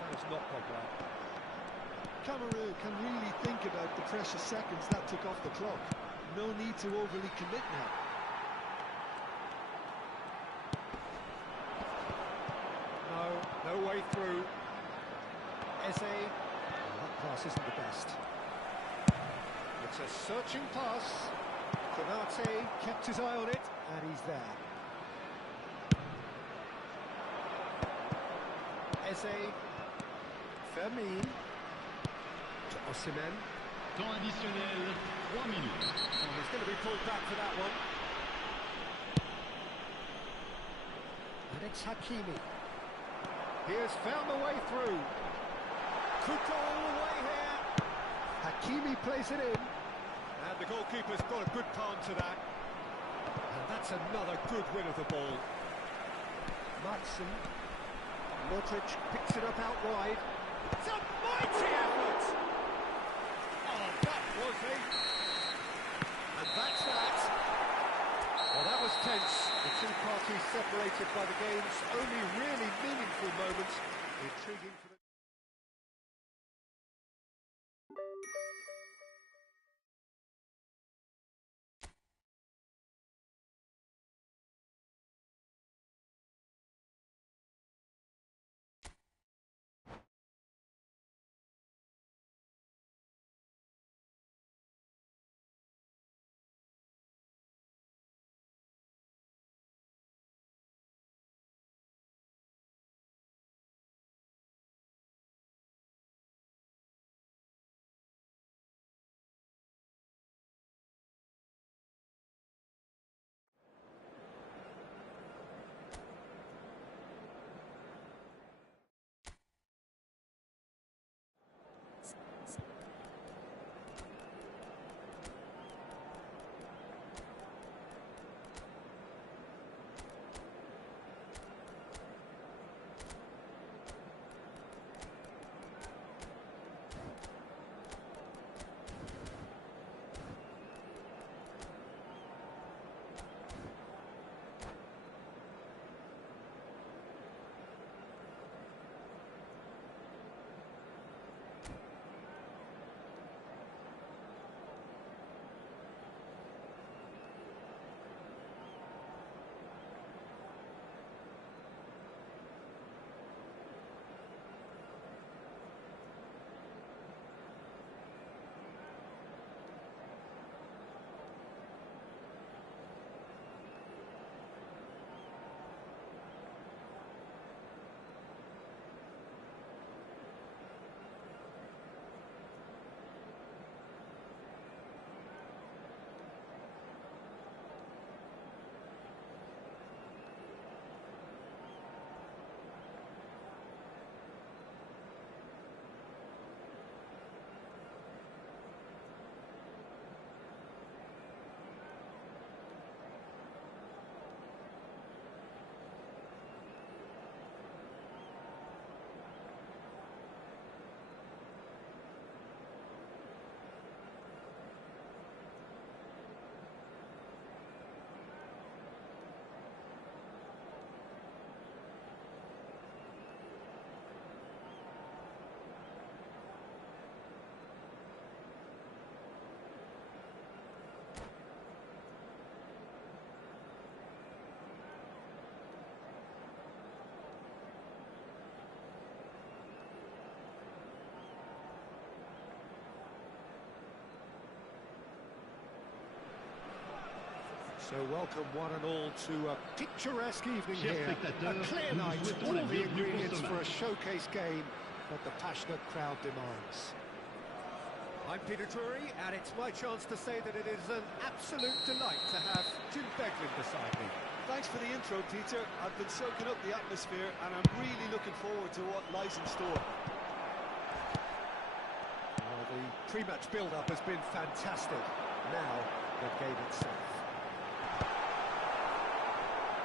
That has not gone well. Cameroon can really think about the precious seconds that took off the clock. No need to overly commit now. No way through. Eze. That pass isn't the best. It's a searching pass. Konate kept his eye on it, and he's there. Eze. Fermin. To Osimhen. Temps additionnel, 3 minutes. Oh, he's going to be pulled back for that one. And it's Hakimi. He has found the way through. Could go all the way here. Hakimi plays it in. And the goalkeeper's got a good palm to that. And that's another good win of the ball. Matson. Modric picks it up out wide. It's a mighty effort! Oh, that was a... And that's that. Well, that was tense. The two parties separated by the game's only really meaningful moments. Intriguing for the... So welcome one and all to a picturesque evening Chers here. A spectateurs, clear nous night, souhaitons all la the bienvenue pour ingredients ce for a match. showcase game that the passionate crowd demands. I'm Peter Drury, and it's my chance to say that it is an absolute delight to have Jim Beglin beside me. Thanks for the intro, Peter. I've been soaking up the atmosphere and I'm really looking forward to what lies in store. Well, the pre-match build-up has been fantastic. Now, the game itself.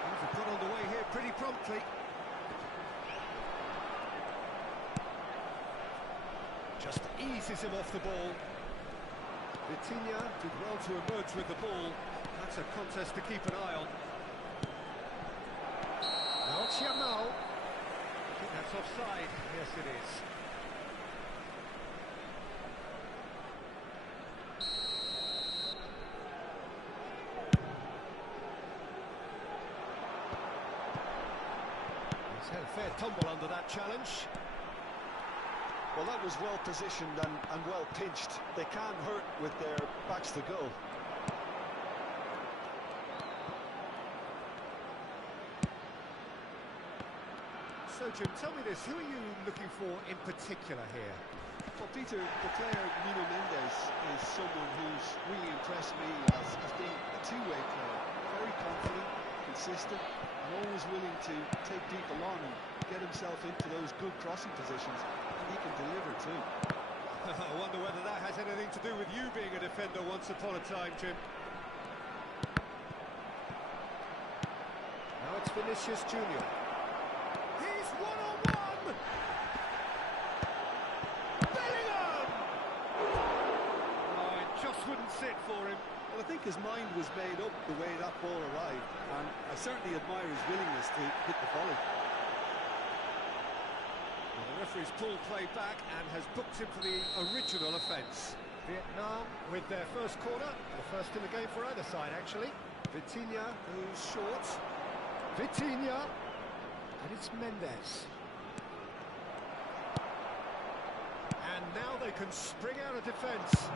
Things have got underway here pretty promptly. Just eases him off the ball. Vitinha did well to emerge with the ball. That's a contest to keep an eye on. Now it's Yamal. I think that's offside. Yes, it is. He's had a fair tumble under that challenge. Well, that was well positioned and well pinched. They can't hurt with their backs to goal. So, Jim, tell me this, who are you looking for in particular here? Well, Peter, the player Nuno Mendes is someone who's really impressed me as being a two-way player. Very confident, consistent, and always willing to take people on and get himself into those good crossing positions. And he can deliver too. I wonder whether that has anything to do with you being a defender once upon a time, Jim. Now it's Vinicius Junior. He's one-on-one! Bellingham! Oh, it just wouldn't sit for him. Well, I think his mind was made up the way that ball arrived, and I certainly admire his willingness to hit the volley. Well, the referee's pulled play back and has booked him for the original offence. Vietnam with their first corner, the first in the game for either side, actually. Vitinha, who's short. Vitinha, and it's Mendes. And now they can spring out of defence.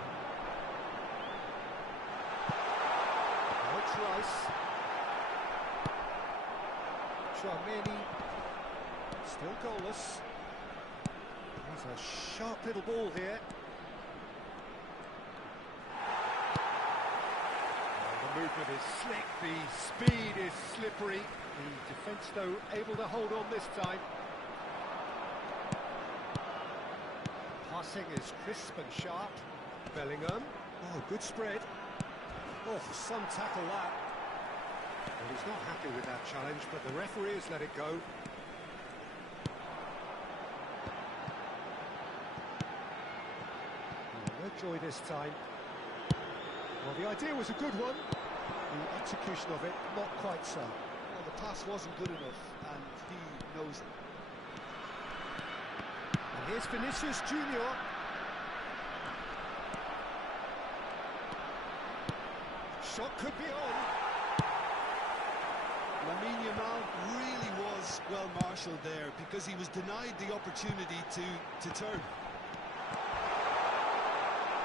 Now it's Rice. Tchouaméni, still goalless. He's a sharp little ball here. The movement is slick, the speed is slippery. The defence, though, able to hold on this time. Passing is crisp and sharp. Bellingham. Oh, good spread. Oh, some tackle that. Well, he's not happy with that challenge, but the referee has let it go. No joy this time. Well, the idea was a good one. The execution of it, not quite so. Well, the pass wasn't good enough, and he knows it. And here's Vinicius Junior. Shot could be on. Lamine Yamal really was well marshalled there because he was denied the opportunity to turn.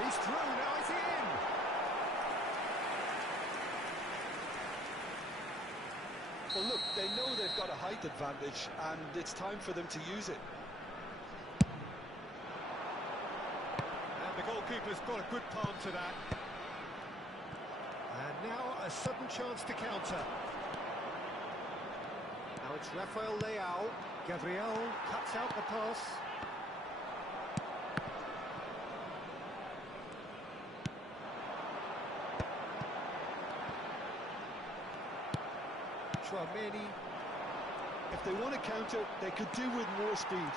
He's through, now is he in? Well, look, they know they've got a height advantage, and it's time for them to use it. And the goalkeeper's got a good palm to that. And now a sudden chance to counter. Now it's Rafael Leao. Gabriel cuts out the pass. Tchouaméni. If they want to counter, they could do with more speed.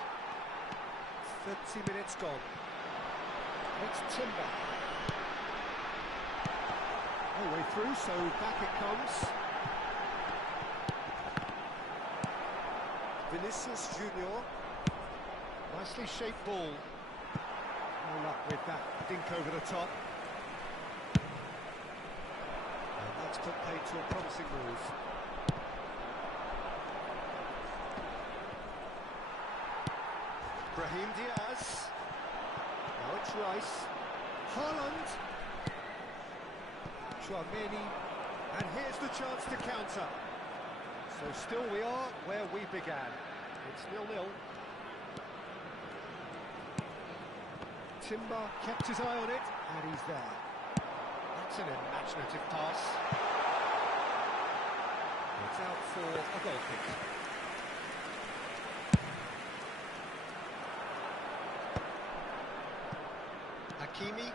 30 minutes gone. It's Timber. No way through, so back it comes. Vinicius Junior. Nicely shaped ball. No luck with that dink over the top. And that's put paid to a promising move. Brahim Diaz. Now it's Rice. Haaland. Tchouaméni. And here's the chance to counter. So still we are where we began. It's 0-0. Timber kept his eye on it, and he's there. That's an imaginative pass. It's out for a goal kick. Hakimi.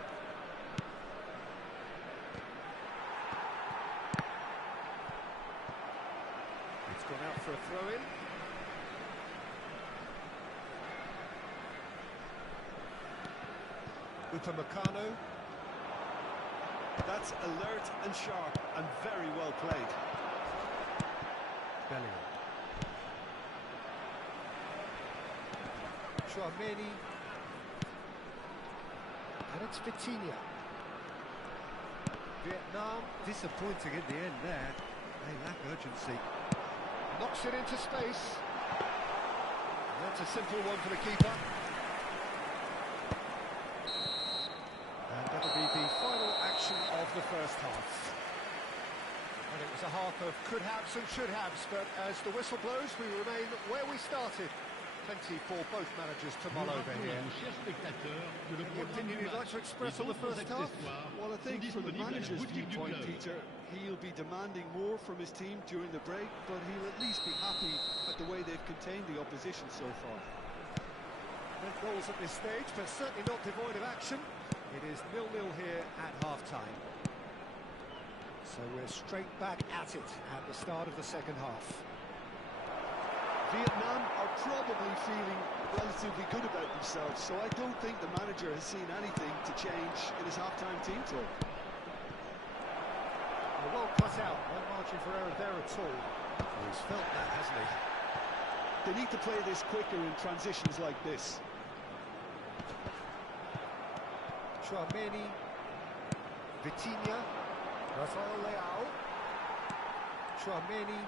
It's gone out for a throw-in. Upamecano. That's alert and sharp and very well played. Bellingham. Chouameni. And it's Vitinha. Vietnam. Disappointing in the end there. They lack urgency. Knocks it into space. And that's a simple one for the keeper. And that'll be the final action of the first half. And it was a half of could-haves and should-haves, but as the whistle blows, we remain where we started. Plenty for both managers to mull over here. Any opinion you'd like to express on the first half? Well, I think from the manager's viewpoint, Peter, he'll be demanding more from his team during the break, but he'll at least be happy at the way they've contained the opposition so far. No goals at this stage, but certainly not devoid of action. It is 0-0 here at half-time. So we're straight back at it at the start of the second half. Vietnam are probably feeling relatively good about themselves, so I don't think the manager has seen anything to change in his half-time team talk. Well cut out, no margin for error there at all. He's felt that, hasn't he? They need to play this quicker in transitions like this. Chouameni, Vitinha, Rafael Leao, Chouameni,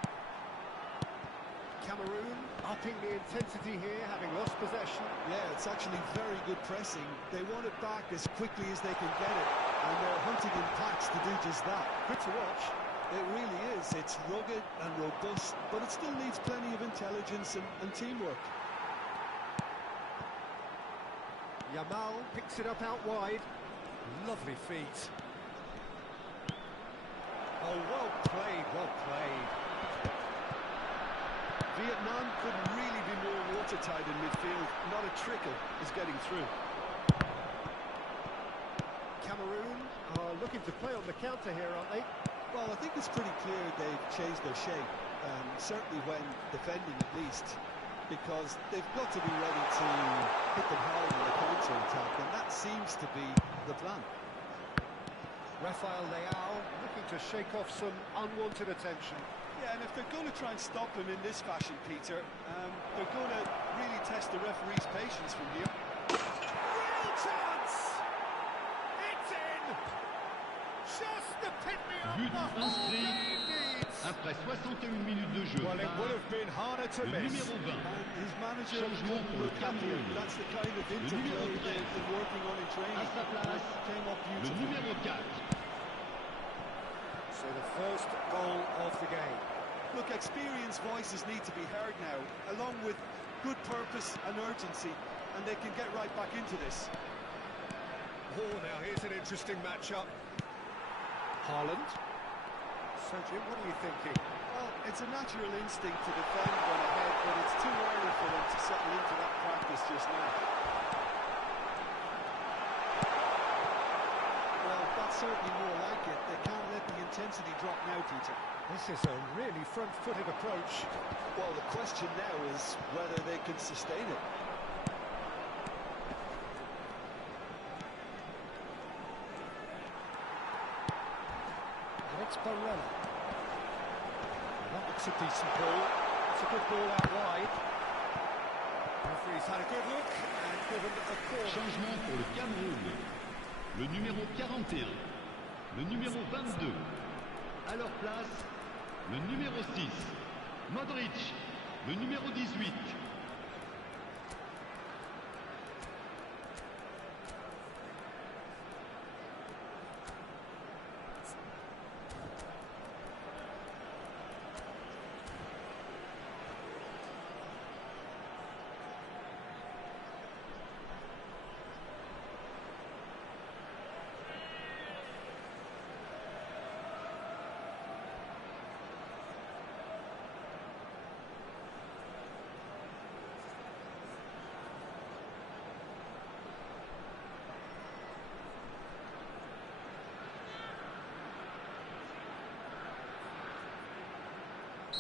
Cameroon upping the intensity here, having lost possession. Yeah, it's actually very good pressing. They want it back as quickly as they can get it, and they're hunting in packs to do just that. Good to watch. It really is. It's rugged and robust, but it still needs plenty of intelligence and teamwork. Yamal picks it up out wide. Lovely feet. Oh, well played, well played. Vietnam couldn't really be more watertight in midfield. Not a trickle is getting through. Cameroon are looking to play on the counter here, aren't they? Well, I think it's pretty clear they've changed their shape, certainly when defending at least, because they've got to be ready to hit them hard in the counter-attack, and that seems to be the plan. Rafael Leao looking to shake off some unwanted attention. Yeah, and if they're going to try and stop him in this fashion, Peter, they're going to really test the referee's patience from here. Real chance! It's in! Just the pick-me up the whole game needs! Après 61 minutes de jeu. Well, it would have been harder to Le miss. numéro 20. And his manager Changement pour le Cameroun. That's the kind of interplay they've been working on in training. À sa place, Came up le beautifully. numéro 4. So the first goal of the game. Look, experienced voices need to be heard now, along with good purpose and urgency, and they can get right back into this. Oh, now here's an interesting matchup. Haaland. So, Jim, what are you thinking? Well, it's a natural instinct to defend when ahead, but it's too early for them to settle into that practice just now. Well, that's certainly more like it. They can't let the intensity drop now, Peter. This is a really front-footed approach. Well, the question now is whether they can sustain it. And it's Barella. That looks a decent ball. It's a good ball out wide. Referee's had a good look and given a call. Changement pour le Cameroun. Le numéro 41. Le numéro 22. À leur place, le numéro 6. Modric. Le numéro 18.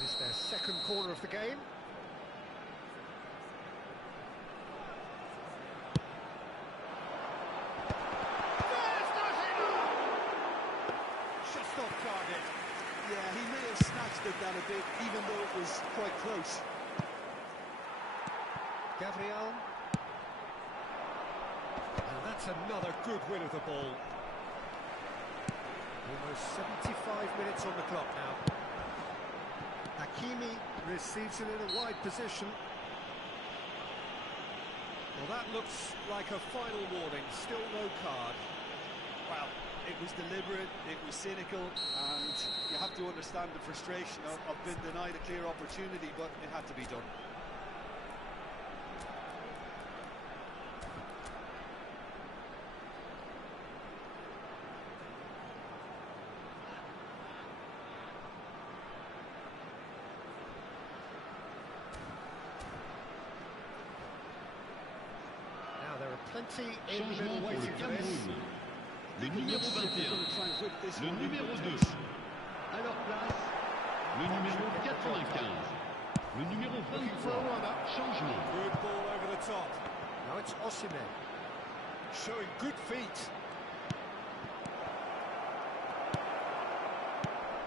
It's their second corner of the game. Just off target. Yeah, he may have snatched at that a bit, even though it was quite close. Gabriel. And that's another good win of the ball. Almost 75 minutes on the clock now. Hakimi receives it in a wide position. Well, that looks like a final warning. Still no card. Well, it was deliberate, it was cynical, and you have to understand the frustration of being denied a clear opportunity, but it had to be done. Now there are plenty in the Changement middle pour le waiting for this. Cameroun. Le numéro 21, le numéro 2. À leur place, le numéro 95. Le numéro Looking for a 23. run-up. Changement. Good ball over the top. Now it's Osimhen. Showing good feet.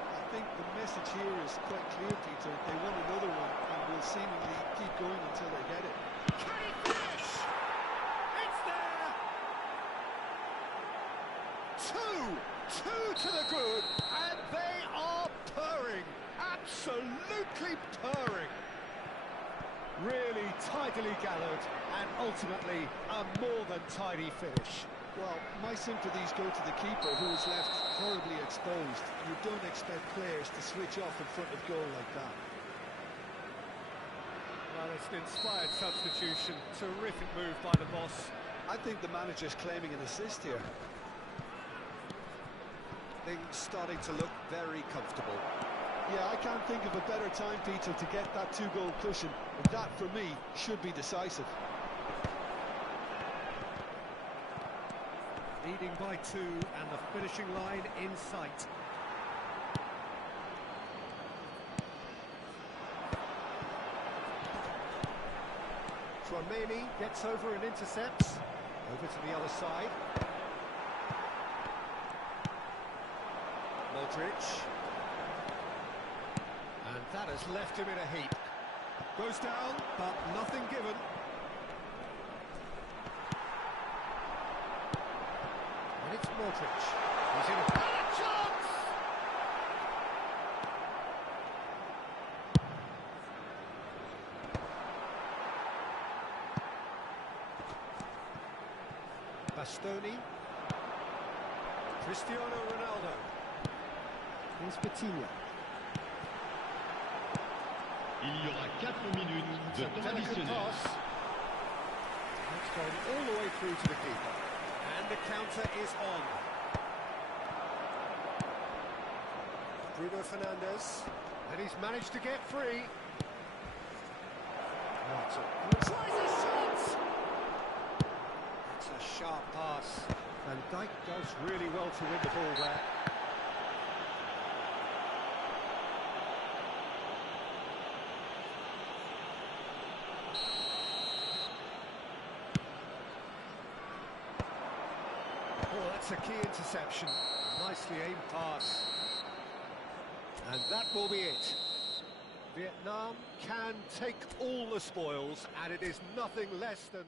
I think the message here is quite clear, Peter. They want another one and will seemingly keep going until they get it. Can he finish? It's there! Two to the good, and they are purring. Absolutely purring. Really tidily gathered, and ultimately a more than tidy finish. Well, my sympathies go to the keeper, who was left horribly exposed. You don't expect players to switch off in front of goal like that. Well, it's an inspired substitution. Terrific move by the boss. I think the manager's claiming an assist here. Things starting to look very comfortable. Yeah, I can't think of a better time, Peter, to get that two-goal cushion. And that, for me, should be decisive. Leading by 2, and the finishing line in sight. Tchouaméni gets over and intercepts. Over to the other side. Modric. And that has left him in a heap. Goes down, but nothing given. And it's Modric. He's in a chance! Bastoni. Cristiano Ronaldo. Here's Vitinha. Il y aura 4 minutes de temps additionnel. It's gone all the way through to the keeper. And the counter is on. Bruno Fernandes. And he's managed to get free. Tries a shot! It's a sharp pass. Van Dijk does really well to win the ball there. Oh, that's a key interception. Nicely aimed pass. And that will be it. Vietnam can take all the spoils, and it is nothing less than...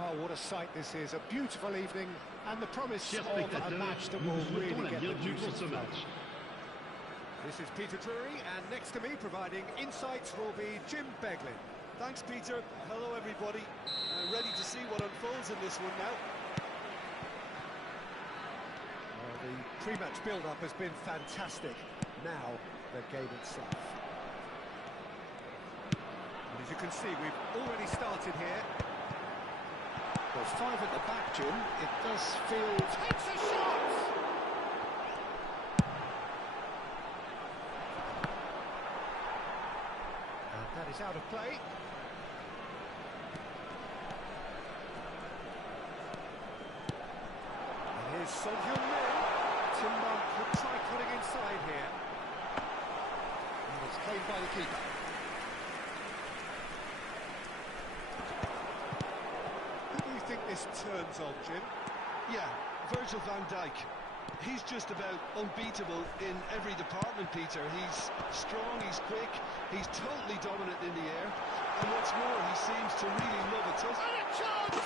Well, what a sight this is. A beautiful evening and the promise Chers of a spectateurs, match that nous will vous souhaitons really la get the bienvenue pour juices ce flowing. match. This is Peter Drury, and next to me, providing insights, will be Jim Beglin. Thanks, Peter. Hello, everybody. Ready to see what unfolds in this one now. Well, the pre-match build-up has been fantastic. Now, the game itself. And as you can see, we've already started here. Well, 5 at the back, Jim. It does feel... Takes a shot! And that is out of play. And here's Son Heung-min. Timber could try cutting inside here. And it's claimed by the keeper. Who do you think this turns on, Jim? Yeah, Virgil van Dijk. He's just about unbeatable in every department, Peter. He's strong, he's quick, he's totally dominant in the air. And what's more, he seems to really love a tough... And a chance!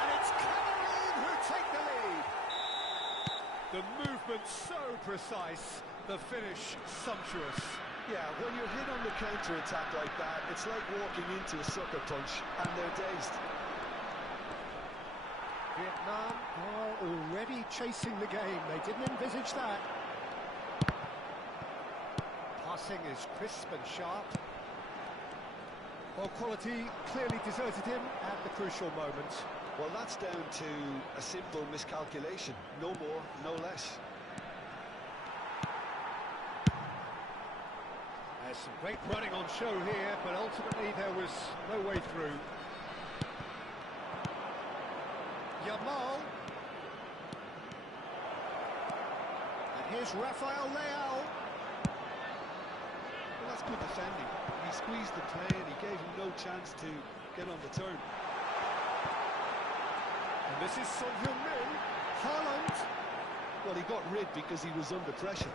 And it's Cameroon who take the lead. The movement so precise, the finish sumptuous. Yeah, when you're hit on the counter-attack like that, it's like walking into a sucker punch, and they're dazed. Vietnam are already chasing the game. They didn't envisage that. Passing is crisp and sharp. Well, quality clearly deserted him at the crucial moment. Well, that's down to a simple miscalculation. No more, no less. There's some great running on show here, but ultimately there was no way through. Yamal. And here's Rafael Leao. Well, that's good defending. He squeezed the play and he gave him no chance to get on the turn. And this is Son Heung-min. Haaland. Well, he got rid because he was under pressure.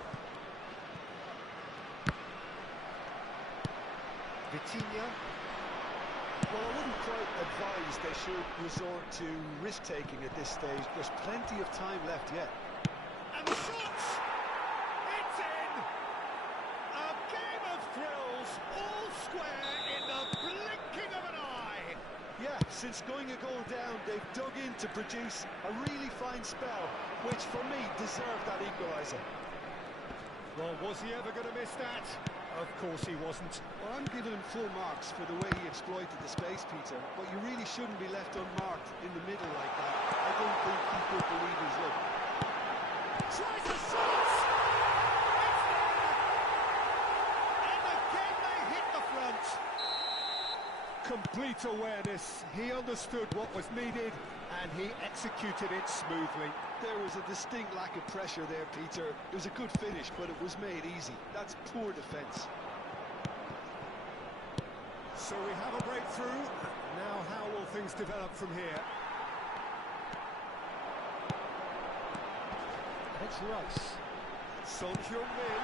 Vitinha. Well, I wouldn't quite advise they should resort to risk-taking at this stage. There's plenty of time left yet. And the shot! It's in! A game of thrills, all square in the blinking of an eye! Yeah, since going a goal down, they've dug in to produce a really fine spell, which for me deserved that equaliser. Well, was he ever going to miss that? Of course he wasn't. Well, I'm giving him full marks for the way he exploited the space, Peter, but you really shouldn't be left unmarked in the middle like that. I don't think he could believe his luck. Tries a shot! It's there! And again they hit the front. Complete awareness. He understood what was needed and he executed it smoothly. There was a distinct lack of pressure there, Peter. It was a good finish, but it was made easy. That's poor defence. So we have a breakthrough. Now how will things develop from here? It's Rice. Son Heung-min.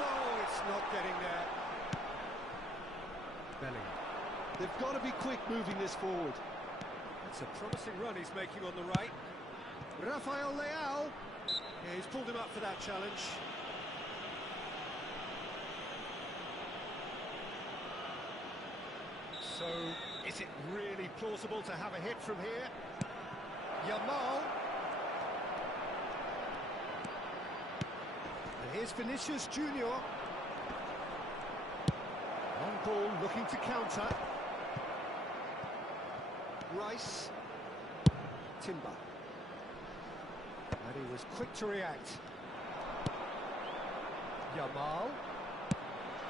No, it's not getting there. Bellingham. They've got to be quick moving this forward. It's a promising run he's making on the right. Rafael Leao. Yeah, he's pulled him up for that challenge. So, is it really plausible to have a hit from here? Yamal. And here's Vinicius Junior. Long ball looking to counter. Rice. Timber. And he was quick to react. Yamal.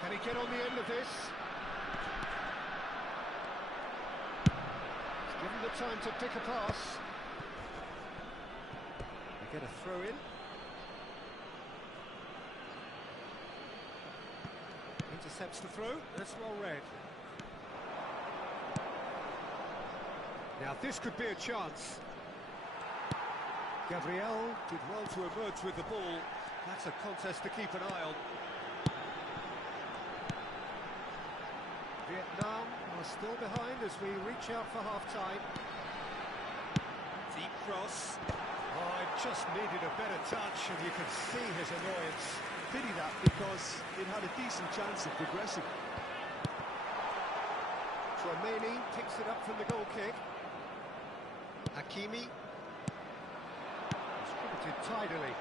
Can he get on the end of this? He's given the time to pick a pass. They get a throw in. Intercepts the throw. That's well read. Now this could be a chance. Gabriel did well to emerge with the ball. That's a contest to keep an eye on. Vietnam are We're still behind as we reach out for half-time. Deep cross. Oh, it just needed a better touch, and you can see his annoyance. Pity that, because it had a decent chance of progressing. Tchouaméni picks it up from the goal kick. Hakimi. Distributed tidily.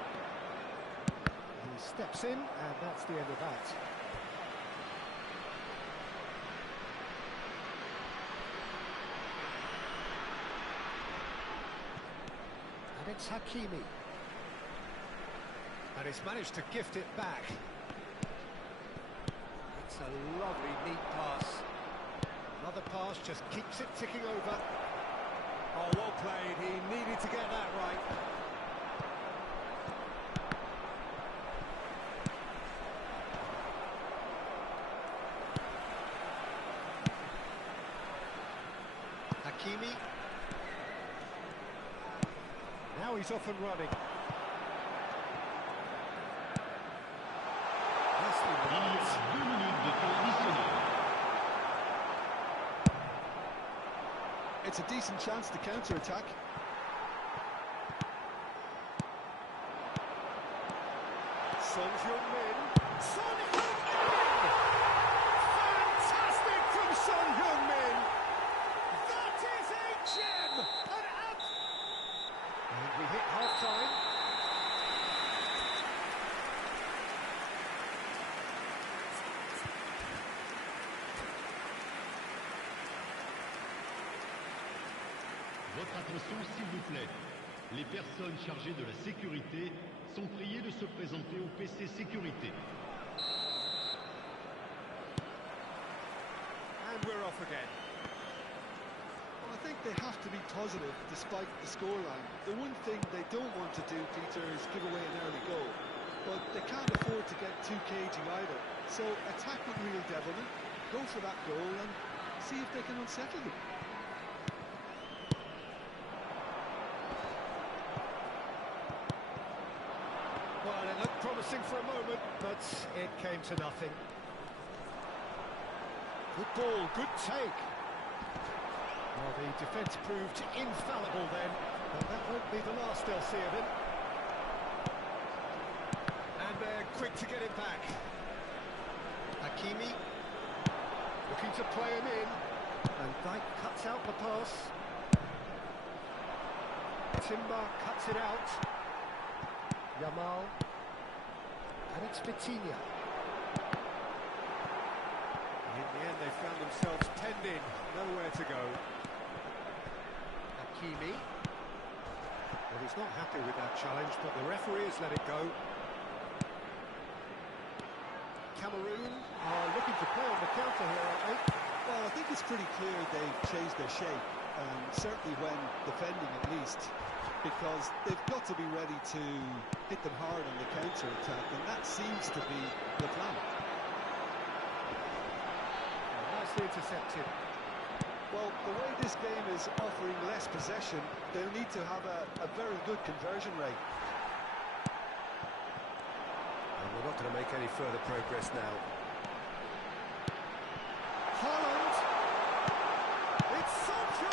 He steps in, and that's the end of that. And it's Hakimi. And he's managed to gift it back. It's a lovely, neat pass. Another pass just keeps it ticking over. Oh, well played. He needed to get that right. Hakimi. Now he's off and running. Il y a 2 minutes de temps additionnel. It's a decent chance to counter-attack. Son Heung-min. Son Heung-min! Fantastic from Son Heung-min! That is a gem! And we hit half-time. Votre attention, s'il vous plaît. Les personnes chargées de la sécurité sont priées de se présenter au PC Sécurité. And we're off again. Well, I think they have to be positive despite the scoreline. The one thing they don't want to do, Peter, is give away an early goal. But they can't afford to get too cagey either. So attack with real devilment, go for that goal and see if they can unsettle them. Well, it looked promising for a moment, but it came to nothing. Good ball, good take. Well, the defence proved infallible then, but that won't be the last they'll see of him. And they're quick to get it back. Hakimi, looking to play him in, and Dijk cuts out the pass. Timber cuts it out. Yamal, and it's Vitinha. In the end, they found themselves penned in, nowhere to go. Hakimi. Well, he's not happy with that challenge, but the referee has let it go. Cameroon are looking to play on the counter here, aren't they? Well, I think it's pretty clear they've changed their shape, and certainly when defending at least, because they've got to be ready to hit them hard on the counter-attack, and that seems to be the plan. Nicely intercepted. Well, the way this game is offering less possession, they'll need to have a very good conversion rate. And we're not going to make any further progress now. Holland! It's Sancho!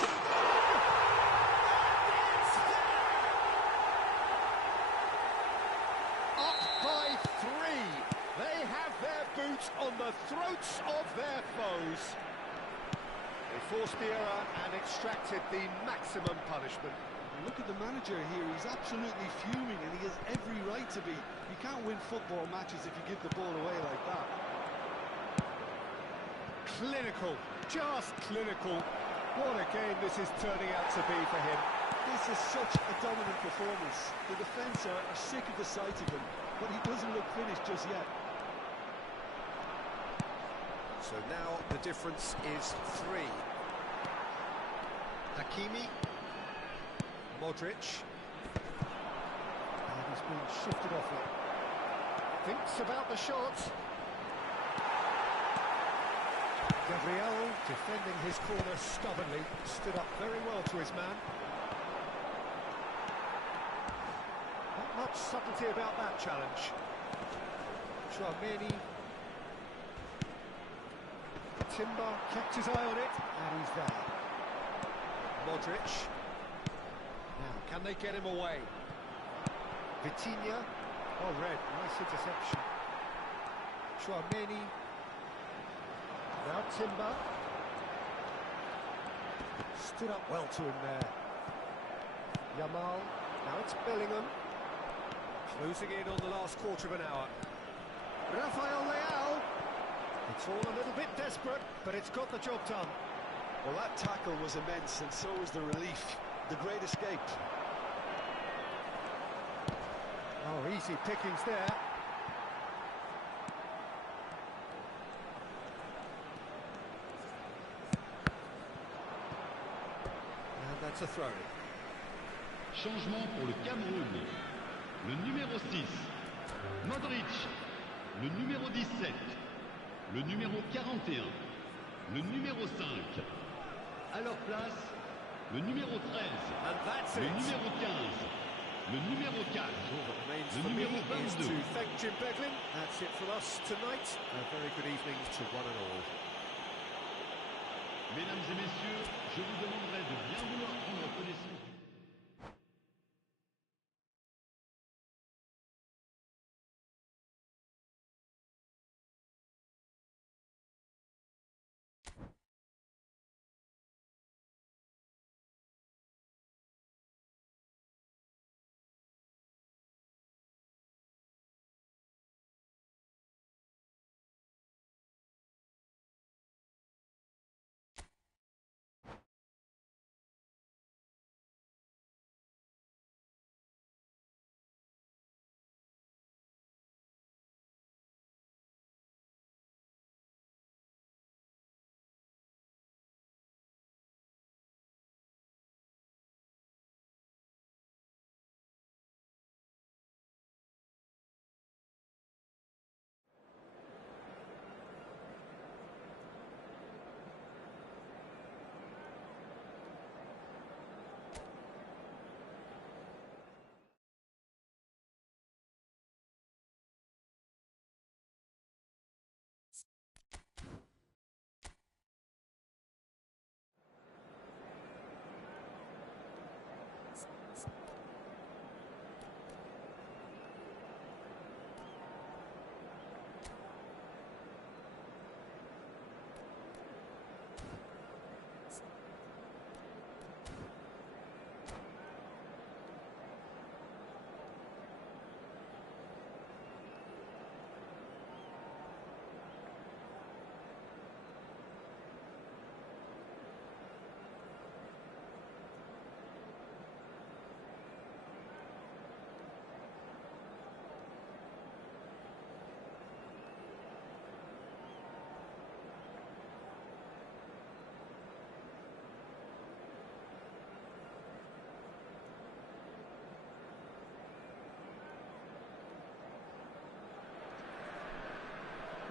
On the throats of their foes. They forced the error and extracted the maximum punishment. Look at the manager here, he's absolutely fuming and he has every right to be. You can't win football matches if you give the ball away like that. Clinical, just clinical. What a game this is turning out to be for him. This is such a dominant performance. The defence are sick of the sight of him, but he doesn't look finished just yet. So now the difference is 3. Hakimi, Modric, and he's been shifted off it. Thinks about the shot. Gabriel, defending his corner stubbornly, stood up very well to his man. Not much subtlety about that challenge. Tchouaméni. Timber kept his eye on it, and he's there. Modric. Now, can they get him away? Vitinha. Oh, red. Nice interception. Chouameni. Now Timber. Stood up well to him there. Yamal. Now it's Bellingham. Closing in on the last quarter of an hour. Rafael Leao. It's all a little bit desperate, but it's got the job done. Well, that tackle was immense, and so was the relief. The great escape. Oh, easy pickings there. And that's a throw-in. Changement pour le Cameroun. Le numéro 6, Modric. Le numéro 17, le numéro 41, le numéro 5. À leur place, le numéro 13, le numéro 15, le numéro 4, le numéro 22. Thank Jim Beglin. That's it for us tonight. A very good evening to one and all. Mesdames et messieurs, je vous demanderai de bien vouloir prendre connaissance.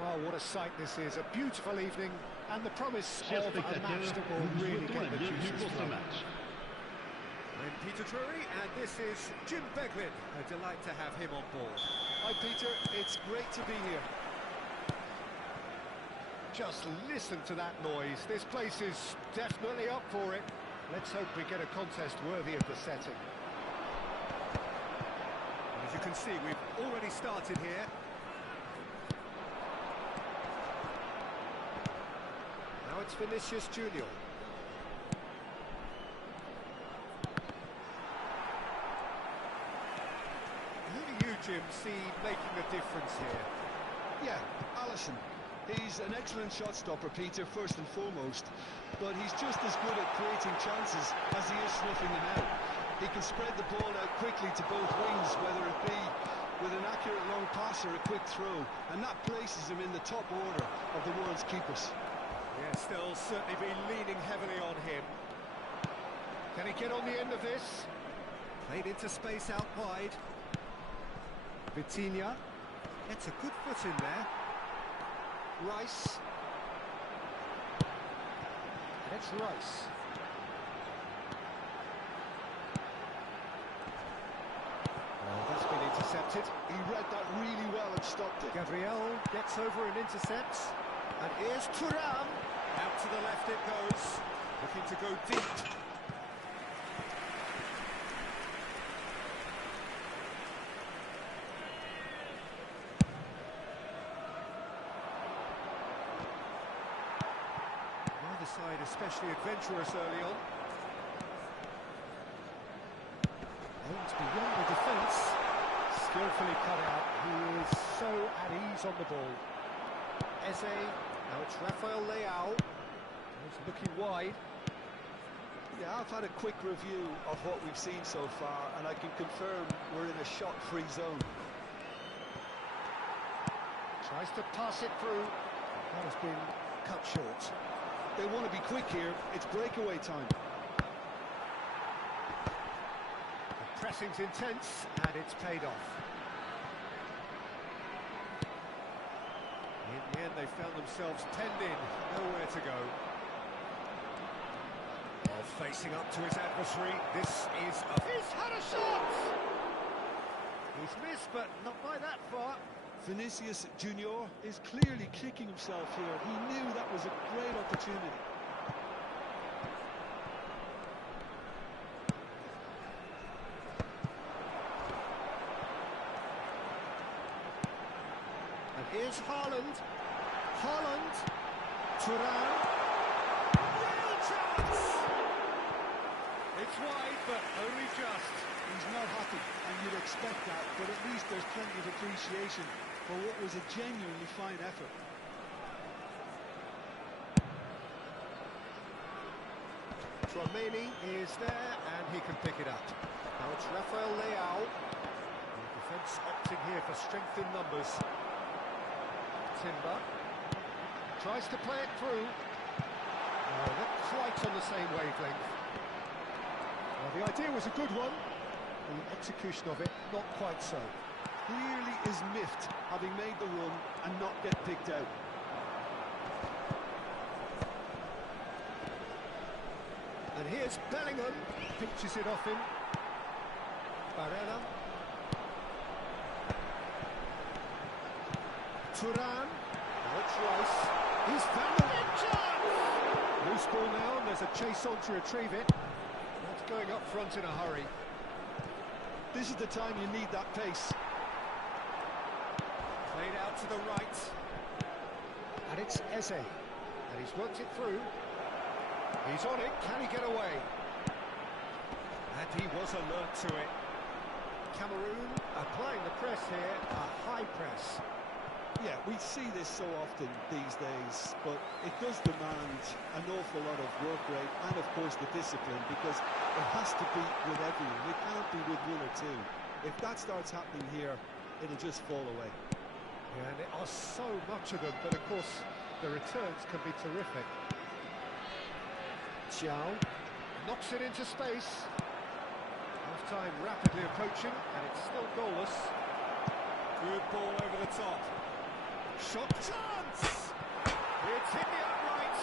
Well, what a sight this is. A beautiful evening and the promise Chers of a match spectateurs, that will nous vous really souhaitons get la the bienvenue juices pour ce flowing. match. I'm Peter Drury, and this is Jim Beglin. A delight to have him on board. Hi, Peter. It's great to be here. Just listen to that noise. This place is definitely up for it. Let's hope we get a contest worthy of the setting. And as you can see, we've already started here. Now it's Vinicius Junior. Who do you, Jim, see making a difference here? Yeah, Alisson. He's an excellent shot stopper, Peter, first and foremost, but he's just as good at creating chances as he is snuffing them out. He can spread the ball out quickly to both wings, whether it be with an accurate long pass or a quick throw, and that places him in the top order of the world's keepers. Yeah, still certainly be leaning heavily on him. Can he get on the end of this? Played into space out wide. Vitinha gets a good foot in there. Rice. And it's Rice. Oh, that's been intercepted. He read that really well and stopped it. Gabriel gets over and intercepts. And here's Thuram. Out to the left it goes. Looking to go deep. Neither side especially adventurous early on. Aims beyond the defence. Skillfully cut out. He is so at ease on the ball. Eze, now it's Rafael Leao. He's looking wide. Yeah, I've had a quick review of what we've seen so far, and I can confirm we're in a shot-free zone. Tries to pass it through. That has been cut short. They want to be quick here. It's breakaway time. The pressing's intense, and it's paid off. In the end, they found themselves penned in, nowhere to go. Well, facing up to his adversary, this is a... He's had a shot! He's missed, but not by that far. Vinicius Junior is clearly kicking himself here. He knew that was a great opportunity. And here's Haaland. Haaland. Thuram. Real chance! It's wide, but only just. He's not happy, and you'd expect that, but at least there's plenty of appreciation for what was a genuinely fine effort. Tchouaméni is there, and he can pick it up. Now it's Rafael Leao. The defence opting here for strength in numbers. Timber tries to play it through. No, not quite on the same wavelength. Well, the idea was a good one. The execution of it, not quite so. Clearly is miffed, having made the run and not get picked out. And here's Bellingham, pinches it off him. Barella. Thuram. Now it's Rice. He's found the big chance! Loose ball now, and there's a chase on to retrieve it. That's going up front in a hurry. This is the time you need that pace. Played out to the right. And it's Eze. And he's worked it through. He's on it. Can he get away? And he was alert to it. Cameroon applying the press here. A high press. Yeah, we see this so often these days, but it does demand an awful lot of work rate and, of course, the discipline, because it has to be with everyone. It can't be with one or two. If that starts happening here, it'll just fall away. Yeah, and there are so much of them, but of course the returns can be terrific. Xiao knocks it into space. Half-time rapidly approaching, and it's still goalless. Good ball over the top. Shot chance! It's hit the upright.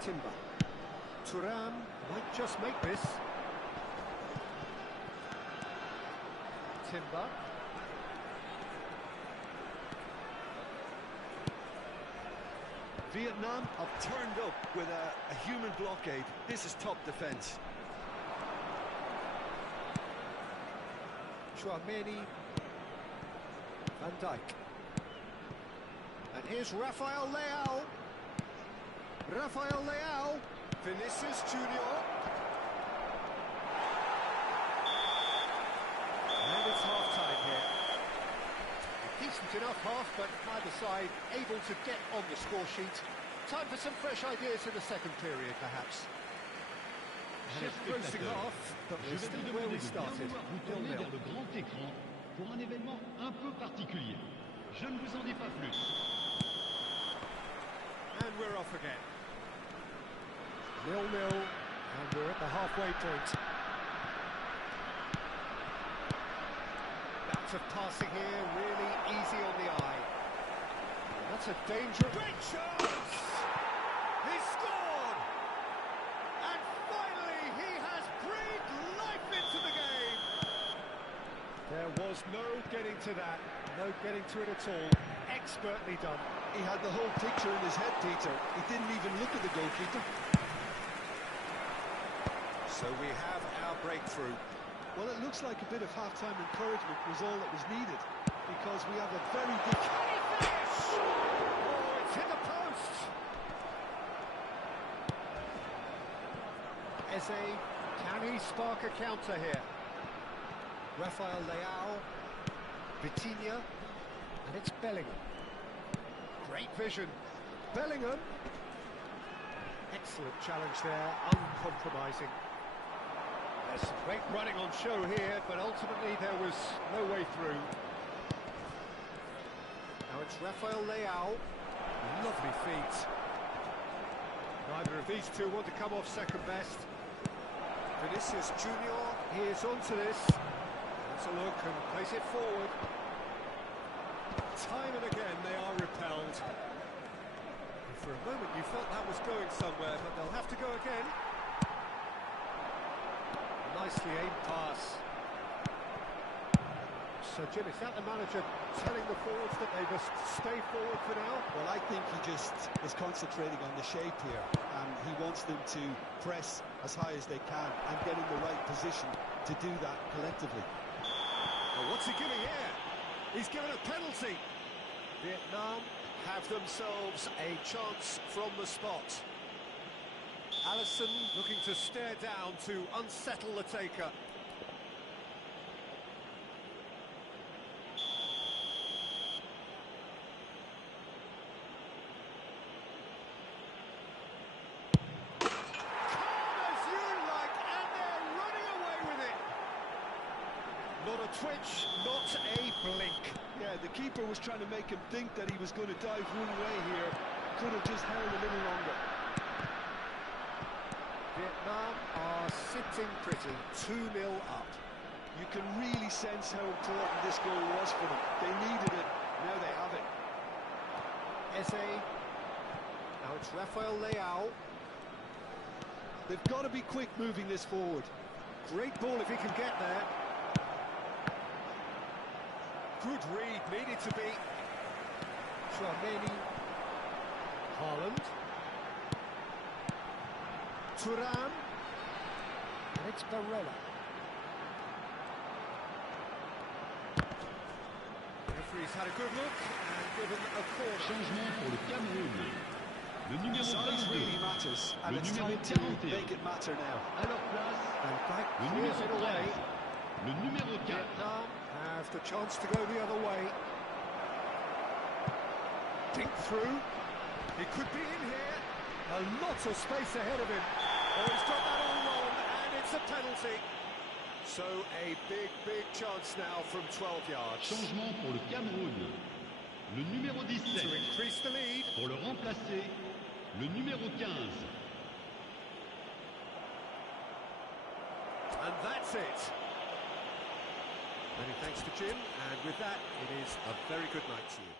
Timber. Thuram might just make this. Timber. Vietnam have turned up with a human blockade. This is top defence. Tchouaméni. Van Dijk. And here's Rafael Leao. Rafael Leao. Vinicius Junior. And it's half-time here. A decent enough half, but neither side able to get on the score sheet. Time for some fresh ideas in the second period, perhaps. Chers spectateurs, je vais vous demander de bien vouloir vous tourner vers le grand écran pour un événement un peu particulier. Je ne vous en dis pas plus. And we're off again. 0-0, and we're at the halfway point. Bouts of passing here, really easy on the eye. That's a dangerous... Great chance! He scored! And finally, he has breathed life into the game! There was no getting to that, no getting to it at all. Expertly done. He had the whole picture in his head, Peter. He didn't even look at the goalkeeper. So we have our breakthrough. Well, it looks like a bit of half-time encouragement was all that was needed, because we have a very good... Oh, it's hit the post! Eze, can he spark a counter here? Rafael Leao, Vitinha, and it's Bellingham. Great vision. Bellingham. Excellent challenge there, uncompromising. There's some great running on show here, but ultimately there was no way through. Now it's Rafael Leao. Lovely feet. Neither of these two want to come off second best. Vinicius Junior, he is onto this. Let's a look and place it forward. Time and again they are repelled. And for a moment you felt that was going somewhere, but they'll have to go again. Nicely aimed pass. So Jim, is that the manager telling the forwards that they must stay forward for now? Well, I think he just is concentrating on the shape here, and he wants them to press as high as they can and get in the right position to do that collectively. Well, what's he giving here? He's given a penalty. Vietnam have themselves a chance from the spot. Alisson looking to stare down to unsettle the taker. Not a twitch, not a blink. Yeah, the keeper was trying to make him think that he was going to dive one way here. Could have just held a little longer. Vietnam are sitting pretty, 2-0 up. You can really sense how important this goal was for them. They needed it, now they have it. Eze. Now it's Rafael Leao. They've got to be quick moving this forward. Great ball if he can get there. Good read, needed to be. Chouameni. Haaland. Thuram. And it's Barella. The referee's had a good look and given a corner. Changement pour le Cameroun. Le numéro Size 22. really matters, and Le it's numéro time to 41. make it matter now. À leur place, And back le clears numéro it away. 13. Le numéro 4. Vietnam have the chance to go the other way. Dink through. He could be in here. A lot of space ahead of him. Oh, he's got that all wrong, and it's a penalty. So a big chance now from 12 yards. Changement pour le Cameroun. Le numéro 17. To increase the lead. Pour le remplacer, le numéro 15. And that's it. Many thanks to Jim, and with that, it is a very good night to you.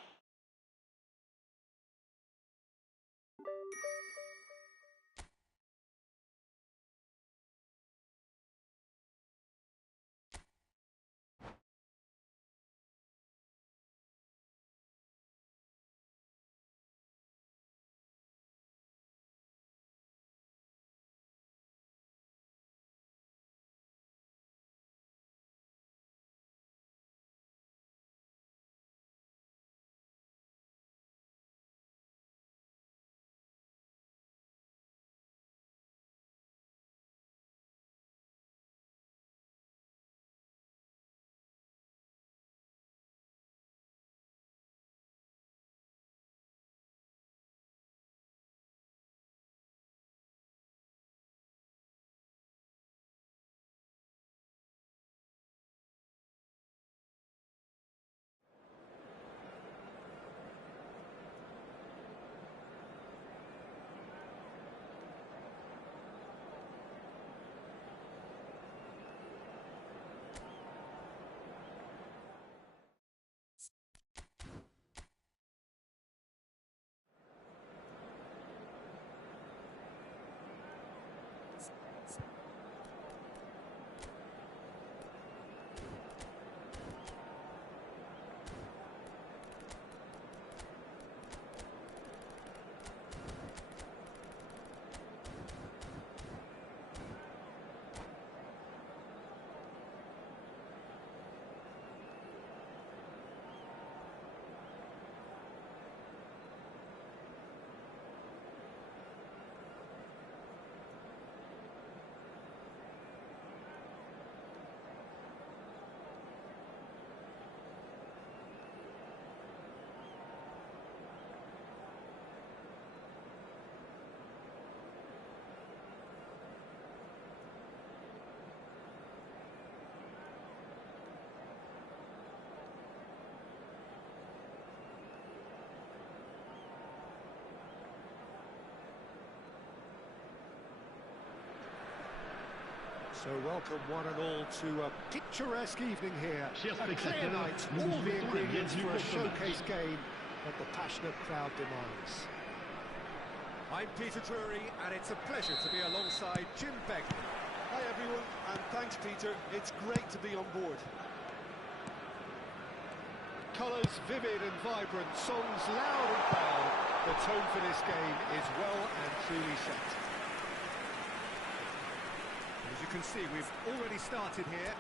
So welcome one and all to a picturesque evening here. A clear night, nous all vous the souhaitons la ingredients bienvenue for a pour ce match. showcase game that the passionate crowd demands. I'm Peter Drury, and it's a pleasure to be alongside Jim Begley. Hi everyone, and thanks Peter. It's great to be on board. Colours vivid and vibrant, songs loud and proud. The tone for this game is well and truly set. As you can see, we've already started here.